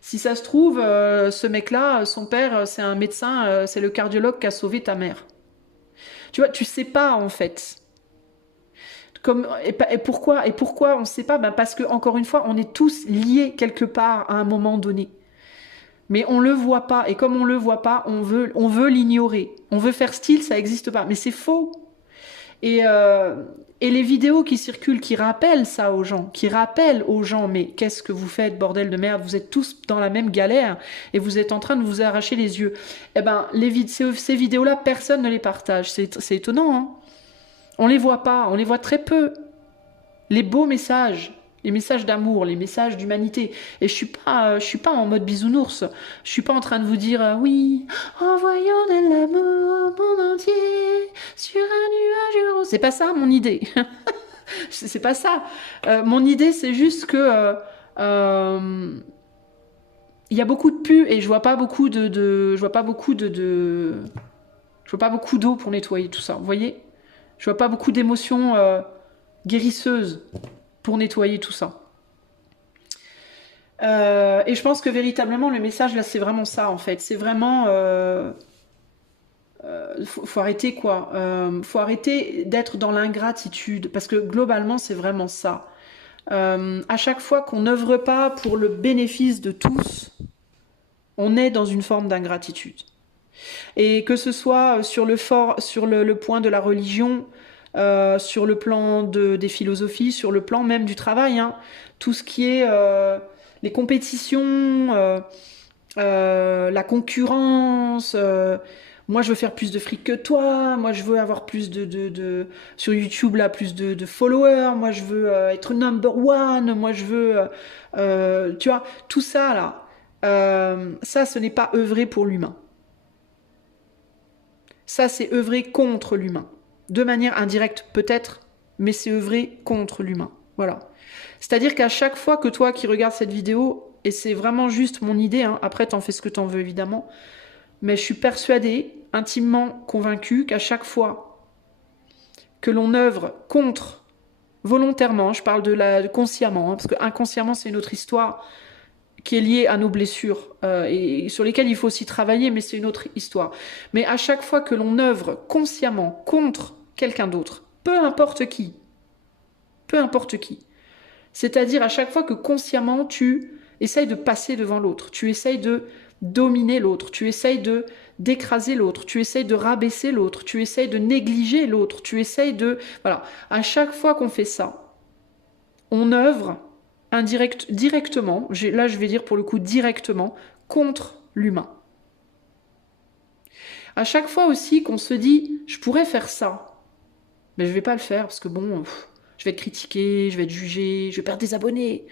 Si ça se trouve, ce mec-là, son père, c'est un médecin, c'est le cardiologue qui a sauvé ta mère. Tu vois, tu sais pas en fait. Et pourquoi on ne sait pas? Parce que, encore une fois, on est tous liés quelque part à un moment donné. Mais on le voit pas. Et comme on le voit pas, on veut l'ignorer. On veut faire style, ça n'existe pas. Mais c'est faux. Et les vidéos qui circulent, qui rappellent ça aux gens, mais qu'est-ce que vous faites, bordel de merde? Vous êtes tous dans la même galère et vous êtes en train de vous arracher les yeux. Eh ben, ces vidéos-là, personne ne les partage. C'est étonnant, hein? On les voit pas, on les voit très peu. Les beaux messages, les messages d'amour, les messages d'humanité. Et je suis pas en mode bisounours. Je suis pas en train de vous dire oui, envoyons de l'amour au monde entier sur un nuage rose. C'est pas ça mon idée. C'est pas ça. Mon idée, c'est juste que il y a beaucoup de pu et je vois pas beaucoup je vois pas beaucoup d'eau pour nettoyer tout ça. Vous voyez? Je vois pas beaucoup d'émotions guérisseuses pour nettoyer tout ça. Et je pense que véritablement, le message, là, c'est vraiment ça, en fait. C'est vraiment... faut arrêter, quoi. Faut arrêter d'être dans l'ingratitude, parce que globalement, c'est vraiment ça. À chaque fois qu'on n'œuvre pas pour le bénéfice de tous, on est dans une forme d'ingratitude. Et que ce soit sur le point de la religion, sur le plan des philosophies, sur le plan même du travail, hein, tout ce qui est les compétitions, la concurrence. Moi, je veux faire plus de fric que toi. Moi, je veux avoir plus sur YouTube là, plus de followers. Moi, je veux être number one. Moi, je veux, tu vois, tout ça là. Ça, ce n'est pas œuvrer pour l'humain. Ça, c'est œuvrer contre l'humain. De manière indirecte, peut-être, mais c'est œuvrer contre l'humain. Voilà. C'est-à-dire qu'à chaque fois que toi qui regardes cette vidéo, et c'est vraiment juste mon idée, hein, après t'en fais ce que t'en veux évidemment, mais je suis persuadée, intimement convaincue, qu'à chaque fois que l'on œuvre contre, volontairement, je parle consciemment, hein, parce que inconsciemment c'est une autre histoire qui est liée à nos blessures et sur lesquelles il faut aussi travailler, mais c'est une autre histoire. Mais à chaque fois que l'on œuvre consciemment contre quelqu'un d'autre, peu importe qui, c'est-à-dire à chaque fois que consciemment tu essayes de passer devant l'autre, tu essayes de dominer l'autre, tu essayes d'écraser l'autre, tu essayes de rabaisser l'autre, tu essayes de négliger l'autre, tu essayes de... Voilà, à chaque fois qu'on fait ça, on œuvre directement, là je vais dire pour le coup directement, contre l'humain. À chaque fois aussi qu'on se dit, je pourrais faire ça, mais je vais pas le faire parce que bon, je vais être critiqué, je vais être jugé, je vais perdre des abonnés,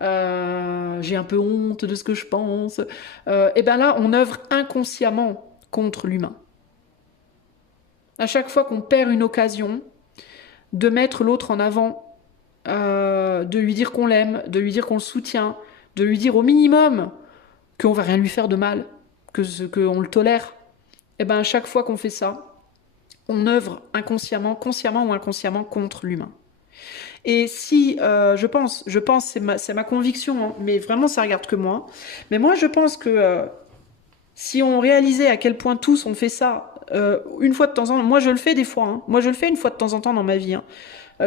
j'ai un peu honte de ce que je pense. Et bien là, on œuvre inconsciemment contre l'humain. À chaque fois qu'on perd une occasion de mettre l'autre en avant, de lui dire qu'on l'aime, de lui dire qu'on le soutient, de lui dire au minimum qu'on va rien lui faire de mal, qu'on le tolère, et bien à chaque fois qu'on fait ça, on œuvre inconsciemment, consciemment ou inconsciemment contre l'humain. Et si, je pense, c'est ma conviction, hein, mais vraiment ça regarde que moi, mais moi je pense que si on réalisait à quel point tous on fait ça, une fois de temps en temps, moi je le fais des fois, hein, moi je le fais une fois de temps en temps dans ma vie, hein.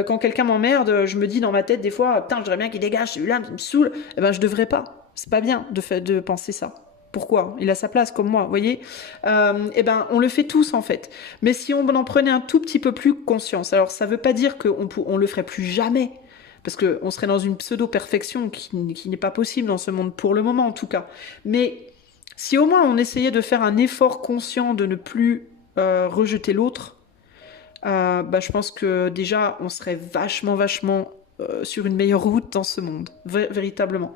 Quand quelqu'un m'emmerde, je me dis dans ma tête des fois, putain, je voudrais bien qu'il dégage, celui-là, il me saoule. Eh ben, je devrais pas. C'est pas bien de penser ça. Pourquoi? Il a sa place comme moi, vous voyez. Eh ben, on le fait tous en fait. Mais si on en prenait un tout petit peu plus conscience, alors ça veut pas dire qu'on le ferait plus jamais, parce qu'on serait dans une pseudo-perfection qui n'est pas possible dans ce monde pour le moment en tout cas. Mais si au moins on essayait de faire un effort conscient de ne plus rejeter l'autre, je pense que déjà on serait vachement sur une meilleure route dans ce monde, véritablement.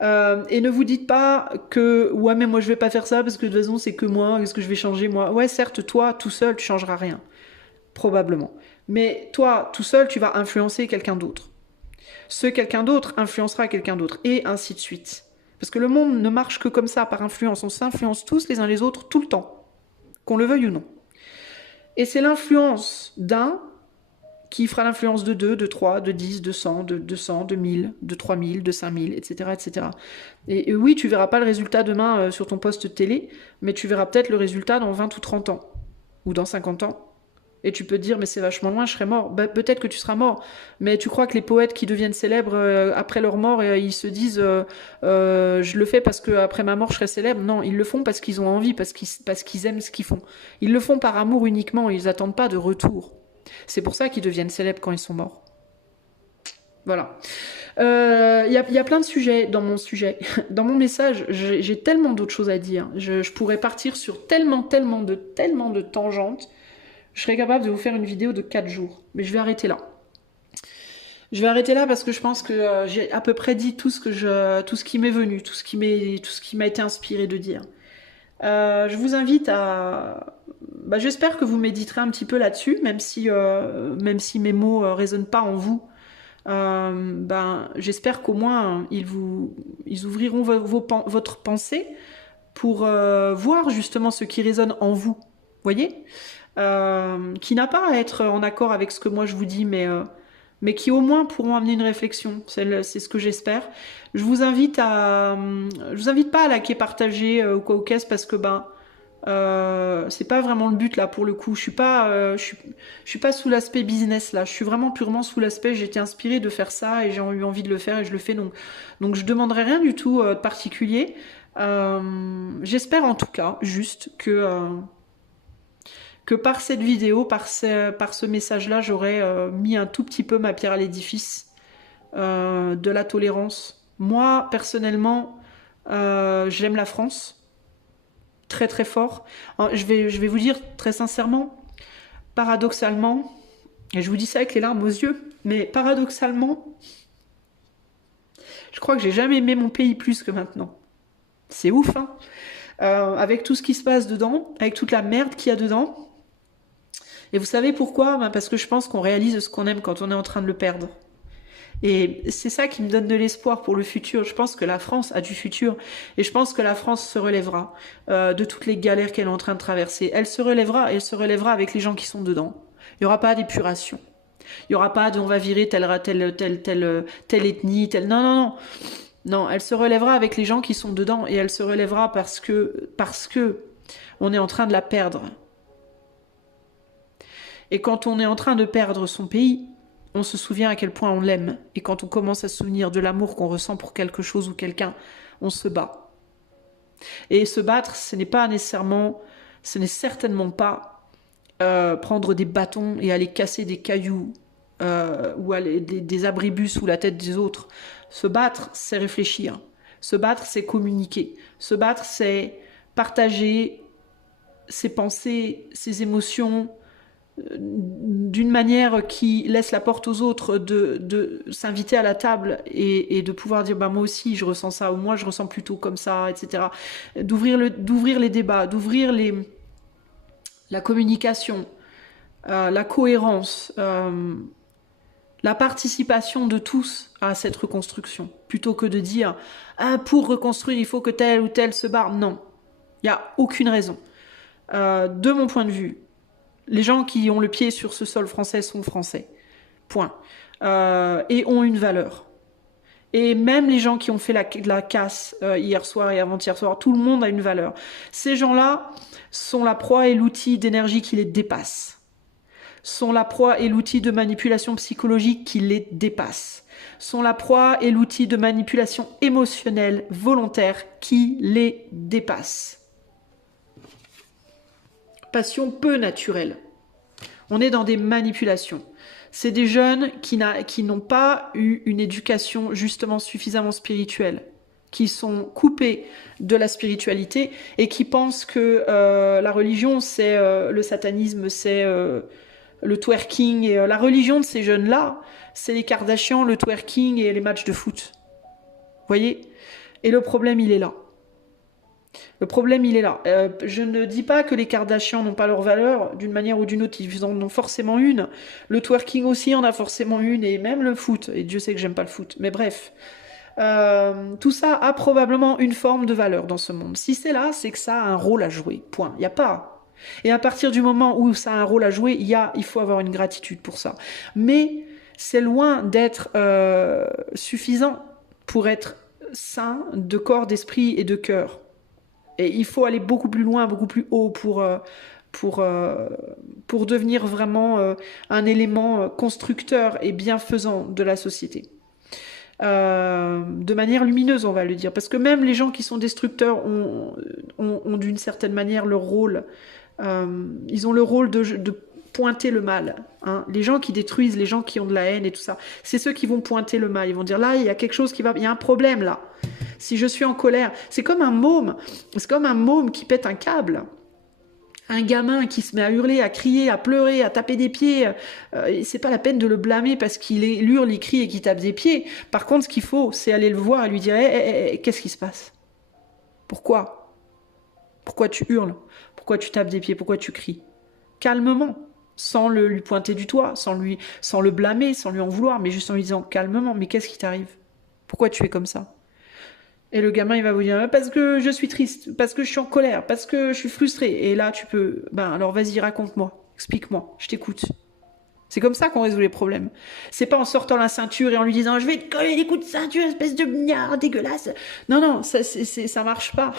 Et ne vous dites pas que ouais mais moi je vais pas faire ça parce que de toute façon c'est que moi, qu'est-ce que je vais changer moi? Ouais certes toi tout seul tu changeras rien, probablement. Mais toi tout seul tu vas influencer quelqu'un d'autre. Ce quelqu'un d'autre influencera quelqu'un d'autre et ainsi de suite. Parce que le monde ne marche que comme ça, par influence. On s'influence tous les uns les autres tout le temps, qu'on le veuille ou non. Et c'est l'influence d'un qui fera l'influence de 2, de 3, de 10, de 100, de 200, de 1000, de 3000, de 5000, etc. etc. Et oui, tu verras pas le résultat demain sur ton poste de télé, mais tu verras peut-être le résultat dans 20 ou 30 ans, ou dans 50 ans. Et tu peux te dire, mais c'est vachement loin, je serai mort. Bah, peut-être que tu seras mort, mais tu crois que les poètes qui deviennent célèbres après leur mort, ils se disent, je le fais parce que après ma mort, je serai célèbre. Non, ils le font parce qu'ils ont envie, parce qu'ils aiment ce qu'ils font. Ils le font par amour uniquement, ils n'attendent pas de retour. C'est pour ça qu'ils deviennent célèbres quand ils sont morts. Voilà. Il y a plein de sujets dans mon sujet. Dans mon message, j'ai tellement d'autres choses à dire. Je pourrais partir sur tellement de tangentes. Je serais capable de vous faire une vidéo de 4 jours. Mais je vais arrêter là. Je vais arrêter là parce que je pense que j'ai à peu près dit tout ce qui m'est venu, tout ce qui m'a été inspiré de dire. Je vous invite à... j'espère que vous méditerez un petit peu là-dessus, même si mes mots résonnent pas en vous. J'espère qu'au moins ils ouvriront votre pensée pour voir justement ce qui résonne en vous. Voyez ? Qui n'a pas à être en accord avec ce que moi je vous dis, mais mais qui au moins pourront amener une réflexion. C'est ce que j'espère. Je vous invite pas à liker, partager ou quoi ou qu'est-ce, parce que c'est pas vraiment le but là pour le coup. Je suis pas sous l'aspect business là. Je suis vraiment purement sous l'aspect. J'ai été inspirée de faire ça et j'ai eu envie de le faire et je le fais. Donc je demanderai rien du tout de particulier. J'espère en tout cas juste que par cette vidéo, par ce message-là, j'aurais mis un tout petit peu ma pierre à l'édifice de la tolérance. Moi, personnellement, j'aime la France très très fort. Je vais vous dire très sincèrement, paradoxalement, et je vous dis ça avec les larmes aux yeux, mais paradoxalement, je crois que j'ai jamais aimé mon pays plus que maintenant. C'est ouf, hein, avec tout ce qui se passe dedans, avec toute la merde qu'il y a dedans. Et vous savez pourquoi? Parce que je pense qu'on réalise ce qu'on aime quand on est en train de le perdre. Et c'est ça qui me donne de l'espoir pour le futur. Je pense que la France a du futur. Et je pense que la France se relèvera de toutes les galères qu'elle est en train de traverser. Elle se relèvera, et elle se relèvera avec les gens qui sont dedans. Il n'y aura pas d'épuration. Il n'y aura pas de on va virer telle ethnie, telle... Non, non, non. Non, elle se relèvera avec les gens qui sont dedans. Et elle se relèvera parce que on est en train de la perdre. Et quand on est en train de perdre son pays, on se souvient à quel point on l'aime. Et quand on commence à se souvenir de l'amour qu'on ressent pour quelque chose ou quelqu'un, on se bat. Et se battre, ce n'est certainement pas prendre des bâtons et aller casser des cailloux ou aller des abribus sous la tête des autres. Se battre, c'est réfléchir. Se battre, c'est communiquer. Se battre, c'est partager ses pensées, ses émotions, d'une manière qui laisse la porte aux autres de s'inviter à la table et de pouvoir dire moi aussi je ressens ça, ou moi je ressens plutôt comme ça, etc. D'ouvrir les débats, d'ouvrir la communication, la cohérence, la participation de tous à cette reconstruction, plutôt que de dire pour reconstruire il faut que tel ou tel se barre. Non, il n'y a aucune raison. De mon point de vue, les gens qui ont le pied sur ce sol français sont français. Point. Et ont une valeur. Et même les gens qui ont fait la casse hier soir et avant-hier soir, tout le monde a une valeur. Ces gens-là sont la proie et l'outil d'énergie qui les dépasse. Sont la proie et l'outil de manipulation psychologique qui les dépasse. Sont la proie et l'outil de manipulation émotionnelle, volontaire, qui les dépasse. Passion peu naturelle. On est dans des manipulations. C'est des jeunes qui n'ont pas eu une éducation justement suffisamment spirituelle, qui sont coupés de la spiritualité et qui pensent que la religion, c'est le satanisme, c'est le twerking. Et la religion de ces jeunes-là, c'est les Kardashians, le twerking et les matchs de foot. Vous voyez? Et le problème, il est là. Le problème, il est là. Je ne dis pas que les Kardashians n'ont pas leur valeur, d'une manière ou d'une autre, ils en ont forcément une. Le twerking aussi en a forcément une, et même le foot. Et Dieu sait que j'aime pas le foot. Mais bref, tout ça a probablement une forme de valeur dans ce monde. Si c'est là, c'est que ça a un rôle à jouer. Point. Il n'y a pas. Et à partir du moment où ça a un rôle à jouer, il faut avoir une gratitude pour ça. Mais c'est loin d'être suffisant pour être sain de corps, d'esprit et de cœur. Et il faut aller beaucoup plus loin, beaucoup plus haut pour devenir vraiment un élément constructeur et bienfaisant de la société. De manière lumineuse, on va le dire. Parce que même les gens qui sont destructeurs ont d'une certaine manière leur rôle. Ils ont le rôle de pointer le mal. Hein. Les gens qui détruisent, les gens qui ont de la haine et tout ça, c'est ceux qui vont pointer le mal. Ils vont dire là, il y a quelque chose il y a un problème là. Si je suis en colère, c'est comme un môme qui pète un câble. Un gamin qui se met à hurler, à crier, à pleurer, à taper des pieds, c'est pas la peine de le blâmer parce qu'il hurle, il crie et qu'il tape des pieds. Par contre, ce qu'il faut, c'est aller le voir et lui dire qu'est-ce qui se passe? Pourquoi tu hurles? Pourquoi tu tapes des pieds? Pourquoi tu cries? Calmement, sans lui pointer du doigt, sans le blâmer, sans lui en vouloir, mais juste en lui disant calmement, mais qu'est-ce qui t'arrive? Pourquoi tu es comme ça? Et le gamin, il va vous dire parce que je suis triste, parce que je suis en colère, parce que je suis frustré. Et là, tu peux, alors vas-y, raconte-moi, explique-moi, je t'écoute. C'est comme ça qu'on résout les problèmes. C'est pas en sortant la ceinture et en lui disant « Je vais te coller des coups de ceinture, espèce de mignard dégueulasse !» Non, non, ça marche pas.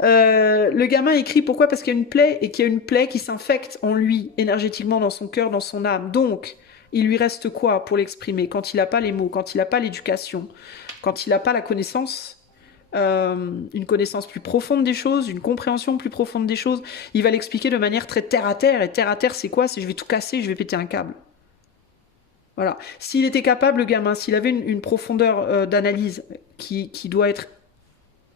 Le gamin écrit pourquoi? Parce qu'il y a une plaie et qu'il y a une plaie qui s'infecte en lui, énergétiquement, dans son cœur, dans son âme. Donc, il lui reste quoi pour l'exprimer quand il n'a pas les mots, quand il n'a pas l'éducation, quand il n'a pas la connaissance, une connaissance plus profonde des choses, une compréhension plus profonde des choses. Il va l'expliquer de manière très terre à terre. Et terre à terre, c'est quoi? C'est je vais tout casser, je vais péter un câble. Voilà. S'il était capable, le gamin, s'il avait une profondeur d'analyse qui doit être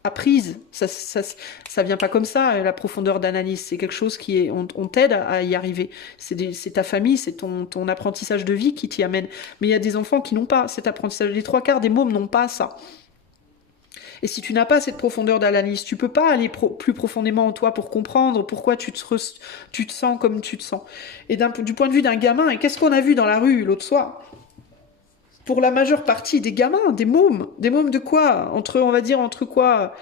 apprise, ça vient pas comme ça, la profondeur d'analyse, c'est quelque chose qui est, on t'aide à y arriver, c'est ta famille, c'est ton apprentissage de vie qui t'y amène, mais il y a des enfants qui n'ont pas cet apprentissage, les 3/4 des mômes n'ont pas ça, et si tu n'as pas cette profondeur d'analyse, tu peux pas aller plus profondément en toi pour comprendre pourquoi tu te sens comme tu te sens, et du point de vue d'un gamin, et qu'est-ce qu'on a vu dans la rue l'autre soir? Pour la majeure partie des gamins, des mômes de quoi? On va dire entre quoi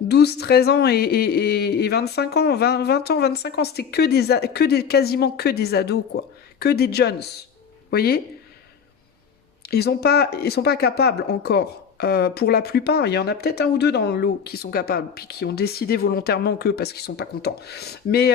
12, 13 ans et 25 ans, 20 ans, 25 ans, c'était quasiment que des ados, quoi. Que des jeunes. Vous voyez? Ils sont pas capables encore. Pour la plupart, il y en a peut-être un ou deux dans le lot qui sont capables, puis qui ont décidé volontairement parce qu'ils sont pas contents. Mais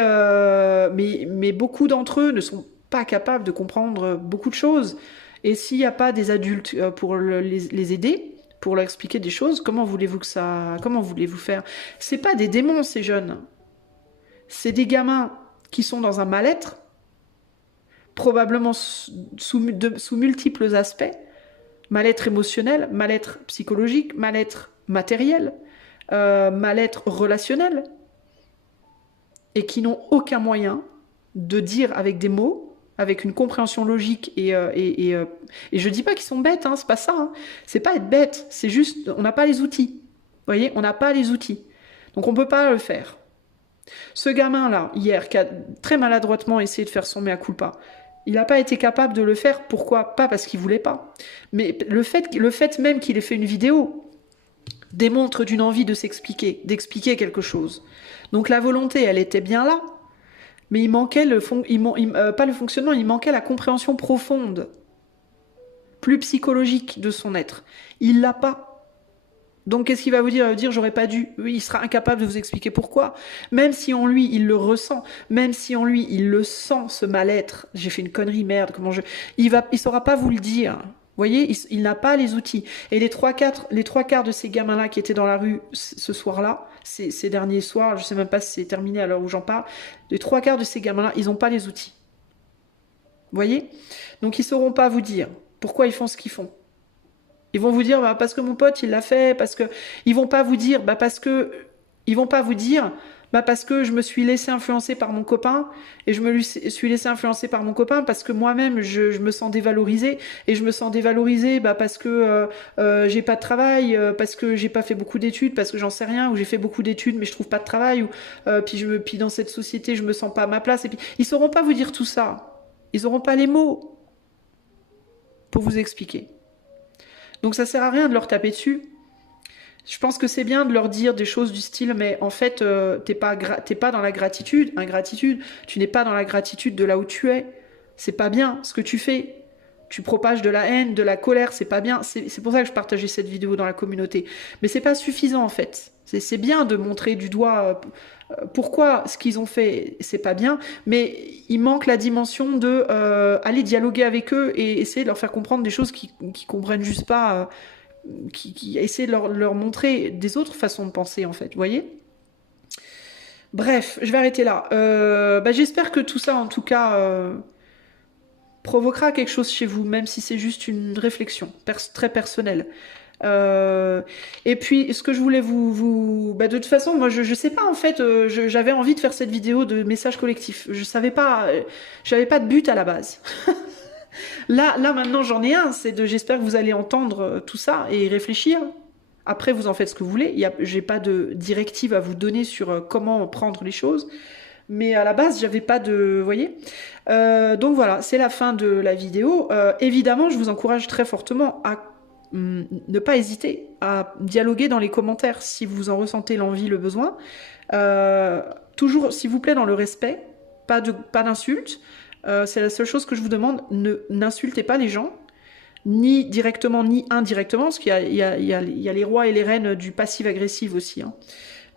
beaucoup d'entre eux ne sont pas capables de comprendre beaucoup de choses. Et s'il n'y a pas des adultes pour les aider, pour leur expliquer des choses, comment voulez-vous faire? C'est pas des démons, ces jeunes. C'est des gamins qui sont dans un mal-être, probablement sous multiples aspects. Mal-être émotionnel, mal-être psychologique, mal-être matériel, mal-être relationnel, et qui n'ont aucun moyen de dire avec des mots, avec une compréhension logique, et je dis pas qu'ils sont bêtes, hein, c'est pas ça, hein. C'est pas être bête, c'est juste, on n'a pas les outils. Vous voyez, on n'a pas les outils. Donc on peut pas le faire. Ce gamin-là, hier, qui a très maladroitement essayé de faire son mea culpa, il n'a pas été capable de le faire. Pourquoi? Pas parce qu'il voulait pas. Mais le fait même qu'il ait fait une vidéo démontre d'une envie de s'expliquer, d'expliquer quelque chose. Donc la volonté, elle était bien là. Mais il manquait pas le fonctionnement, il manquait la compréhension profonde, plus psychologique de son être. Il l'a pas. Donc qu'est-ce qu'il va vous dire? Il va vous dire j'aurais pas dû. Oui, il sera incapable de vous expliquer pourquoi. Même si en lui il le ressent, même si en lui il le sent, ce mal-être. J'ai fait une connerie, merde. Il saura pas vous le dire. Vous voyez, il n'a pas les outils. Et les trois quarts de ces gamins-là qui étaient dans la rue ce soir-là, ces derniers soirs, je sais même pas si c'est terminé à l'heure où j'en parle, les 3/4 de ces gamins-là, ils n'ont pas les outils. Vous voyez? Donc ils sauront pas vous dire pourquoi ils font ce qu'ils font. Ils vont vous dire bah, parce que mon pote il l'a fait, parce que ils vont pas vous dire bah parce que je me suis laissé influencer par mon copain, et je me suis laissé influencer par mon copain parce que moi-même je me sens dévalorisée, et je me sens dévalorisée parce que j'ai pas de travail, parce que j'ai pas fait beaucoup d'études, parce que j'en sais rien, ou j'ai fait beaucoup d'études mais je trouve pas de travail, ou puis dans cette société je me sens pas à ma place, et puis ils sauront pas vous dire tout ça, ils auront pas les mots pour vous expliquer. Donc ça sert à rien de leur taper dessus. Je pense que c'est bien de leur dire des choses du style mais en fait t'es pas dans la gratitude, ingratitude, tu n'es pas dans la gratitude de là où tu es. C'est pas bien ce que tu fais. Tu propages de la haine, de la colère, c'est pas bien. C'est pour ça que je partageais cette vidéo dans la communauté. Mais c'est pas suffisant en fait. C'est bien de montrer du doigt pourquoi ce qu'ils ont fait c'est pas bien, mais il manque la dimension de aller dialoguer avec eux et essayer de leur faire comprendre des choses qu'ils comprennent juste pas, qui essayer de leur montrer des autres façons de penser en fait, vous voyez. Bref, je vais arrêter là. J'espère que tout ça en tout cas provoquera quelque chose chez vous, même si c'est juste une réflexion très personnelle. Et puis ce que je voulais de toute façon moi je sais pas en fait, j'avais envie de faire cette vidéo de message collectif, j'avais pas de but à la base. là maintenant j'en ai un, j'espère que vous allez entendre tout ça et réfléchir. Après vous en faites ce que vous voulez, j'ai pas de directive à vous donner sur comment prendre les choses, mais à la base j'avais pas de, vous voyez. Donc voilà, c'est la fin de la vidéo. Évidemment je vous encourage très fortement à ne pas hésiter à dialoguer dans les commentaires si vous en ressentez l'envie, le besoin. Toujours, s'il vous plaît, dans le respect, pas d'insultes. C'est la seule chose que je vous demande. N'insultez pas les gens, ni directement ni indirectement, parce qu'il y a les rois et les reines du passif-agressif aussi, hein.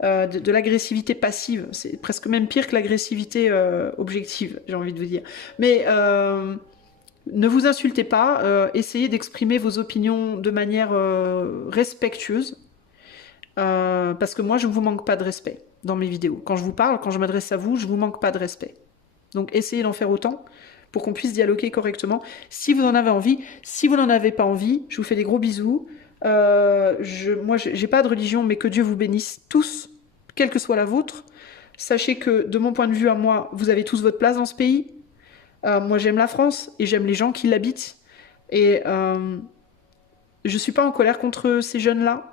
De l'agressivité passive, c'est presque même pire que l'agressivité objective, j'ai envie de vous dire. Mais ne vous insultez pas, essayez d'exprimer vos opinions de manière respectueuse, parce que moi je ne vous manque pas de respect dans mes vidéos. Quand je vous parle, quand je m'adresse à vous, je ne vous manque pas de respect. Donc essayez d'en faire autant pour qu'on puisse dialoguer correctement. Si vous en avez envie, si vous n'en avez pas envie, je vous fais des gros bisous. Moi, j'ai pas de religion, mais que Dieu vous bénisse tous, quelle que soit la vôtre. Sachez que, de mon point de vue à moi, vous avez tous votre place dans ce pays. Moi, j'aime la France et j'aime les gens qui l'habitent. Et je suis pas en colère contre ces jeunes-là.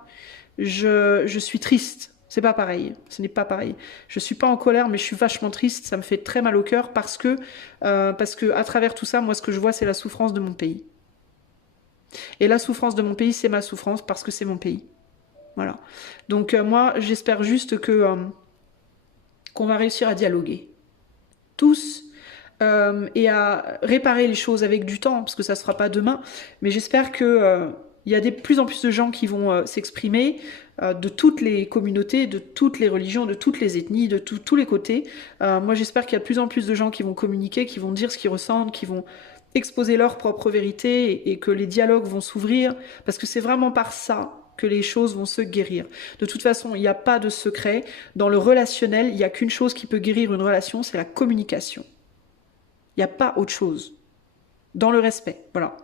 Je suis triste. C'est pas pareil. Ce n'est pas pareil. Je suis pas en colère, mais je suis vachement triste. Ça me fait très mal au cœur parce que à travers tout ça, moi, ce que je vois, c'est la souffrance de mon pays. Et la souffrance de mon pays, c'est ma souffrance parce que c'est mon pays. Voilà. Donc moi, j'espère juste que qu'on va réussir à dialoguer. Tous. Et à réparer les choses avec du temps, parce que ça ne se fera pas demain. Mais j'espère que il y a de plus en plus de gens qui vont s'exprimer de toutes les communautés, de toutes les religions, de toutes les ethnies, de tous les côtés. Moi, j'espère qu'il y a de plus en plus de gens qui vont communiquer, qui vont dire ce qu'ils ressentent, qui vont exposer leur propre vérité et que les dialogues vont s'ouvrir, parce que c'est vraiment par ça que les choses vont se guérir. De toute façon, il n'y a pas de secret. Dans le relationnel, il n'y a qu'une chose qui peut guérir une relation, c'est la communication. Il n'y a pas autre chose. Dans le respect, voilà.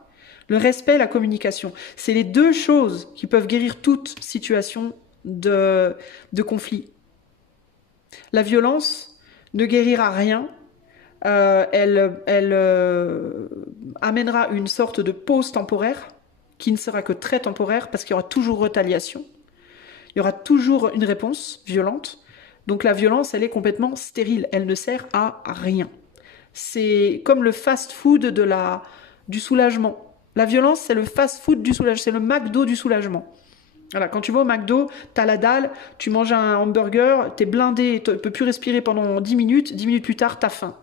Le respect et la communication, c'est les deux choses qui peuvent guérir toute situation de conflit. La violence ne guérira rien. Elle amènera une sorte de pause temporaire qui ne sera que très temporaire parce qu'il y aura toujours retaliation. Il y aura toujours une réponse violente. Donc la violence, elle est complètement stérile. Elle ne sert à rien. C'est comme le fast-food du soulagement. La violence, c'est le fast-food du soulagement. C'est le McDo du soulagement. Voilà, quand tu vas au McDo, t'as la dalle, tu manges un hamburger, t'es blindé, tu peux plus respirer pendant 10 minutes. 10 minutes plus tard, t'as faim.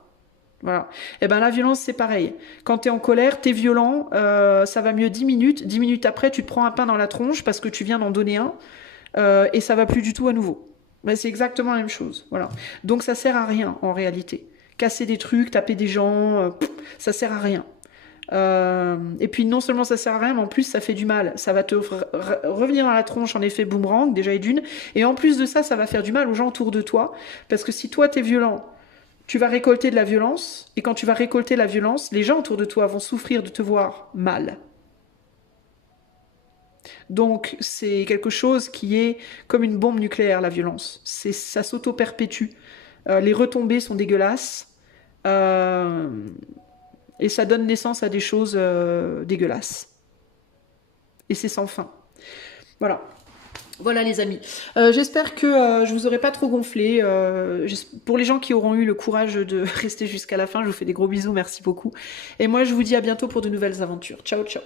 Voilà. Et ben la violence, c'est pareil. Quand t'es en colère, t'es violent, ça va mieux 10 minutes. 10 minutes après, tu te prends un pain dans la tronche parce que tu viens d'en donner un et ça va plus du tout à nouveau. Ben, c'est exactement la même chose. Voilà. Donc ça sert à rien en réalité. Casser des trucs, taper des gens, ça sert à rien. Et puis non seulement ça sert à rien, mais en plus ça fait du mal. Ça va te revenir dans la tronche en effet boomerang, déjà et d'une. Et en plus de ça, ça va faire du mal aux gens autour de toi. Parce que si toi t'es violent, tu vas récolter de la violence, et quand tu vas récolter la violence, les gens autour de toi vont souffrir de te voir mal. Donc c'est quelque chose qui est comme une bombe nucléaire, la violence. Ça s'auto-perpétue. Les retombées sont dégueulasses, et ça donne naissance à des choses dégueulasses. Et c'est sans fin. Voilà. Voilà les amis, j'espère que je vous aurai pas trop gonflé. Pour les gens qui auront eu le courage de rester jusqu'à la fin, je vous fais des gros bisous, merci beaucoup. Et moi je vous dis à bientôt pour de nouvelles aventures. Ciao ciao.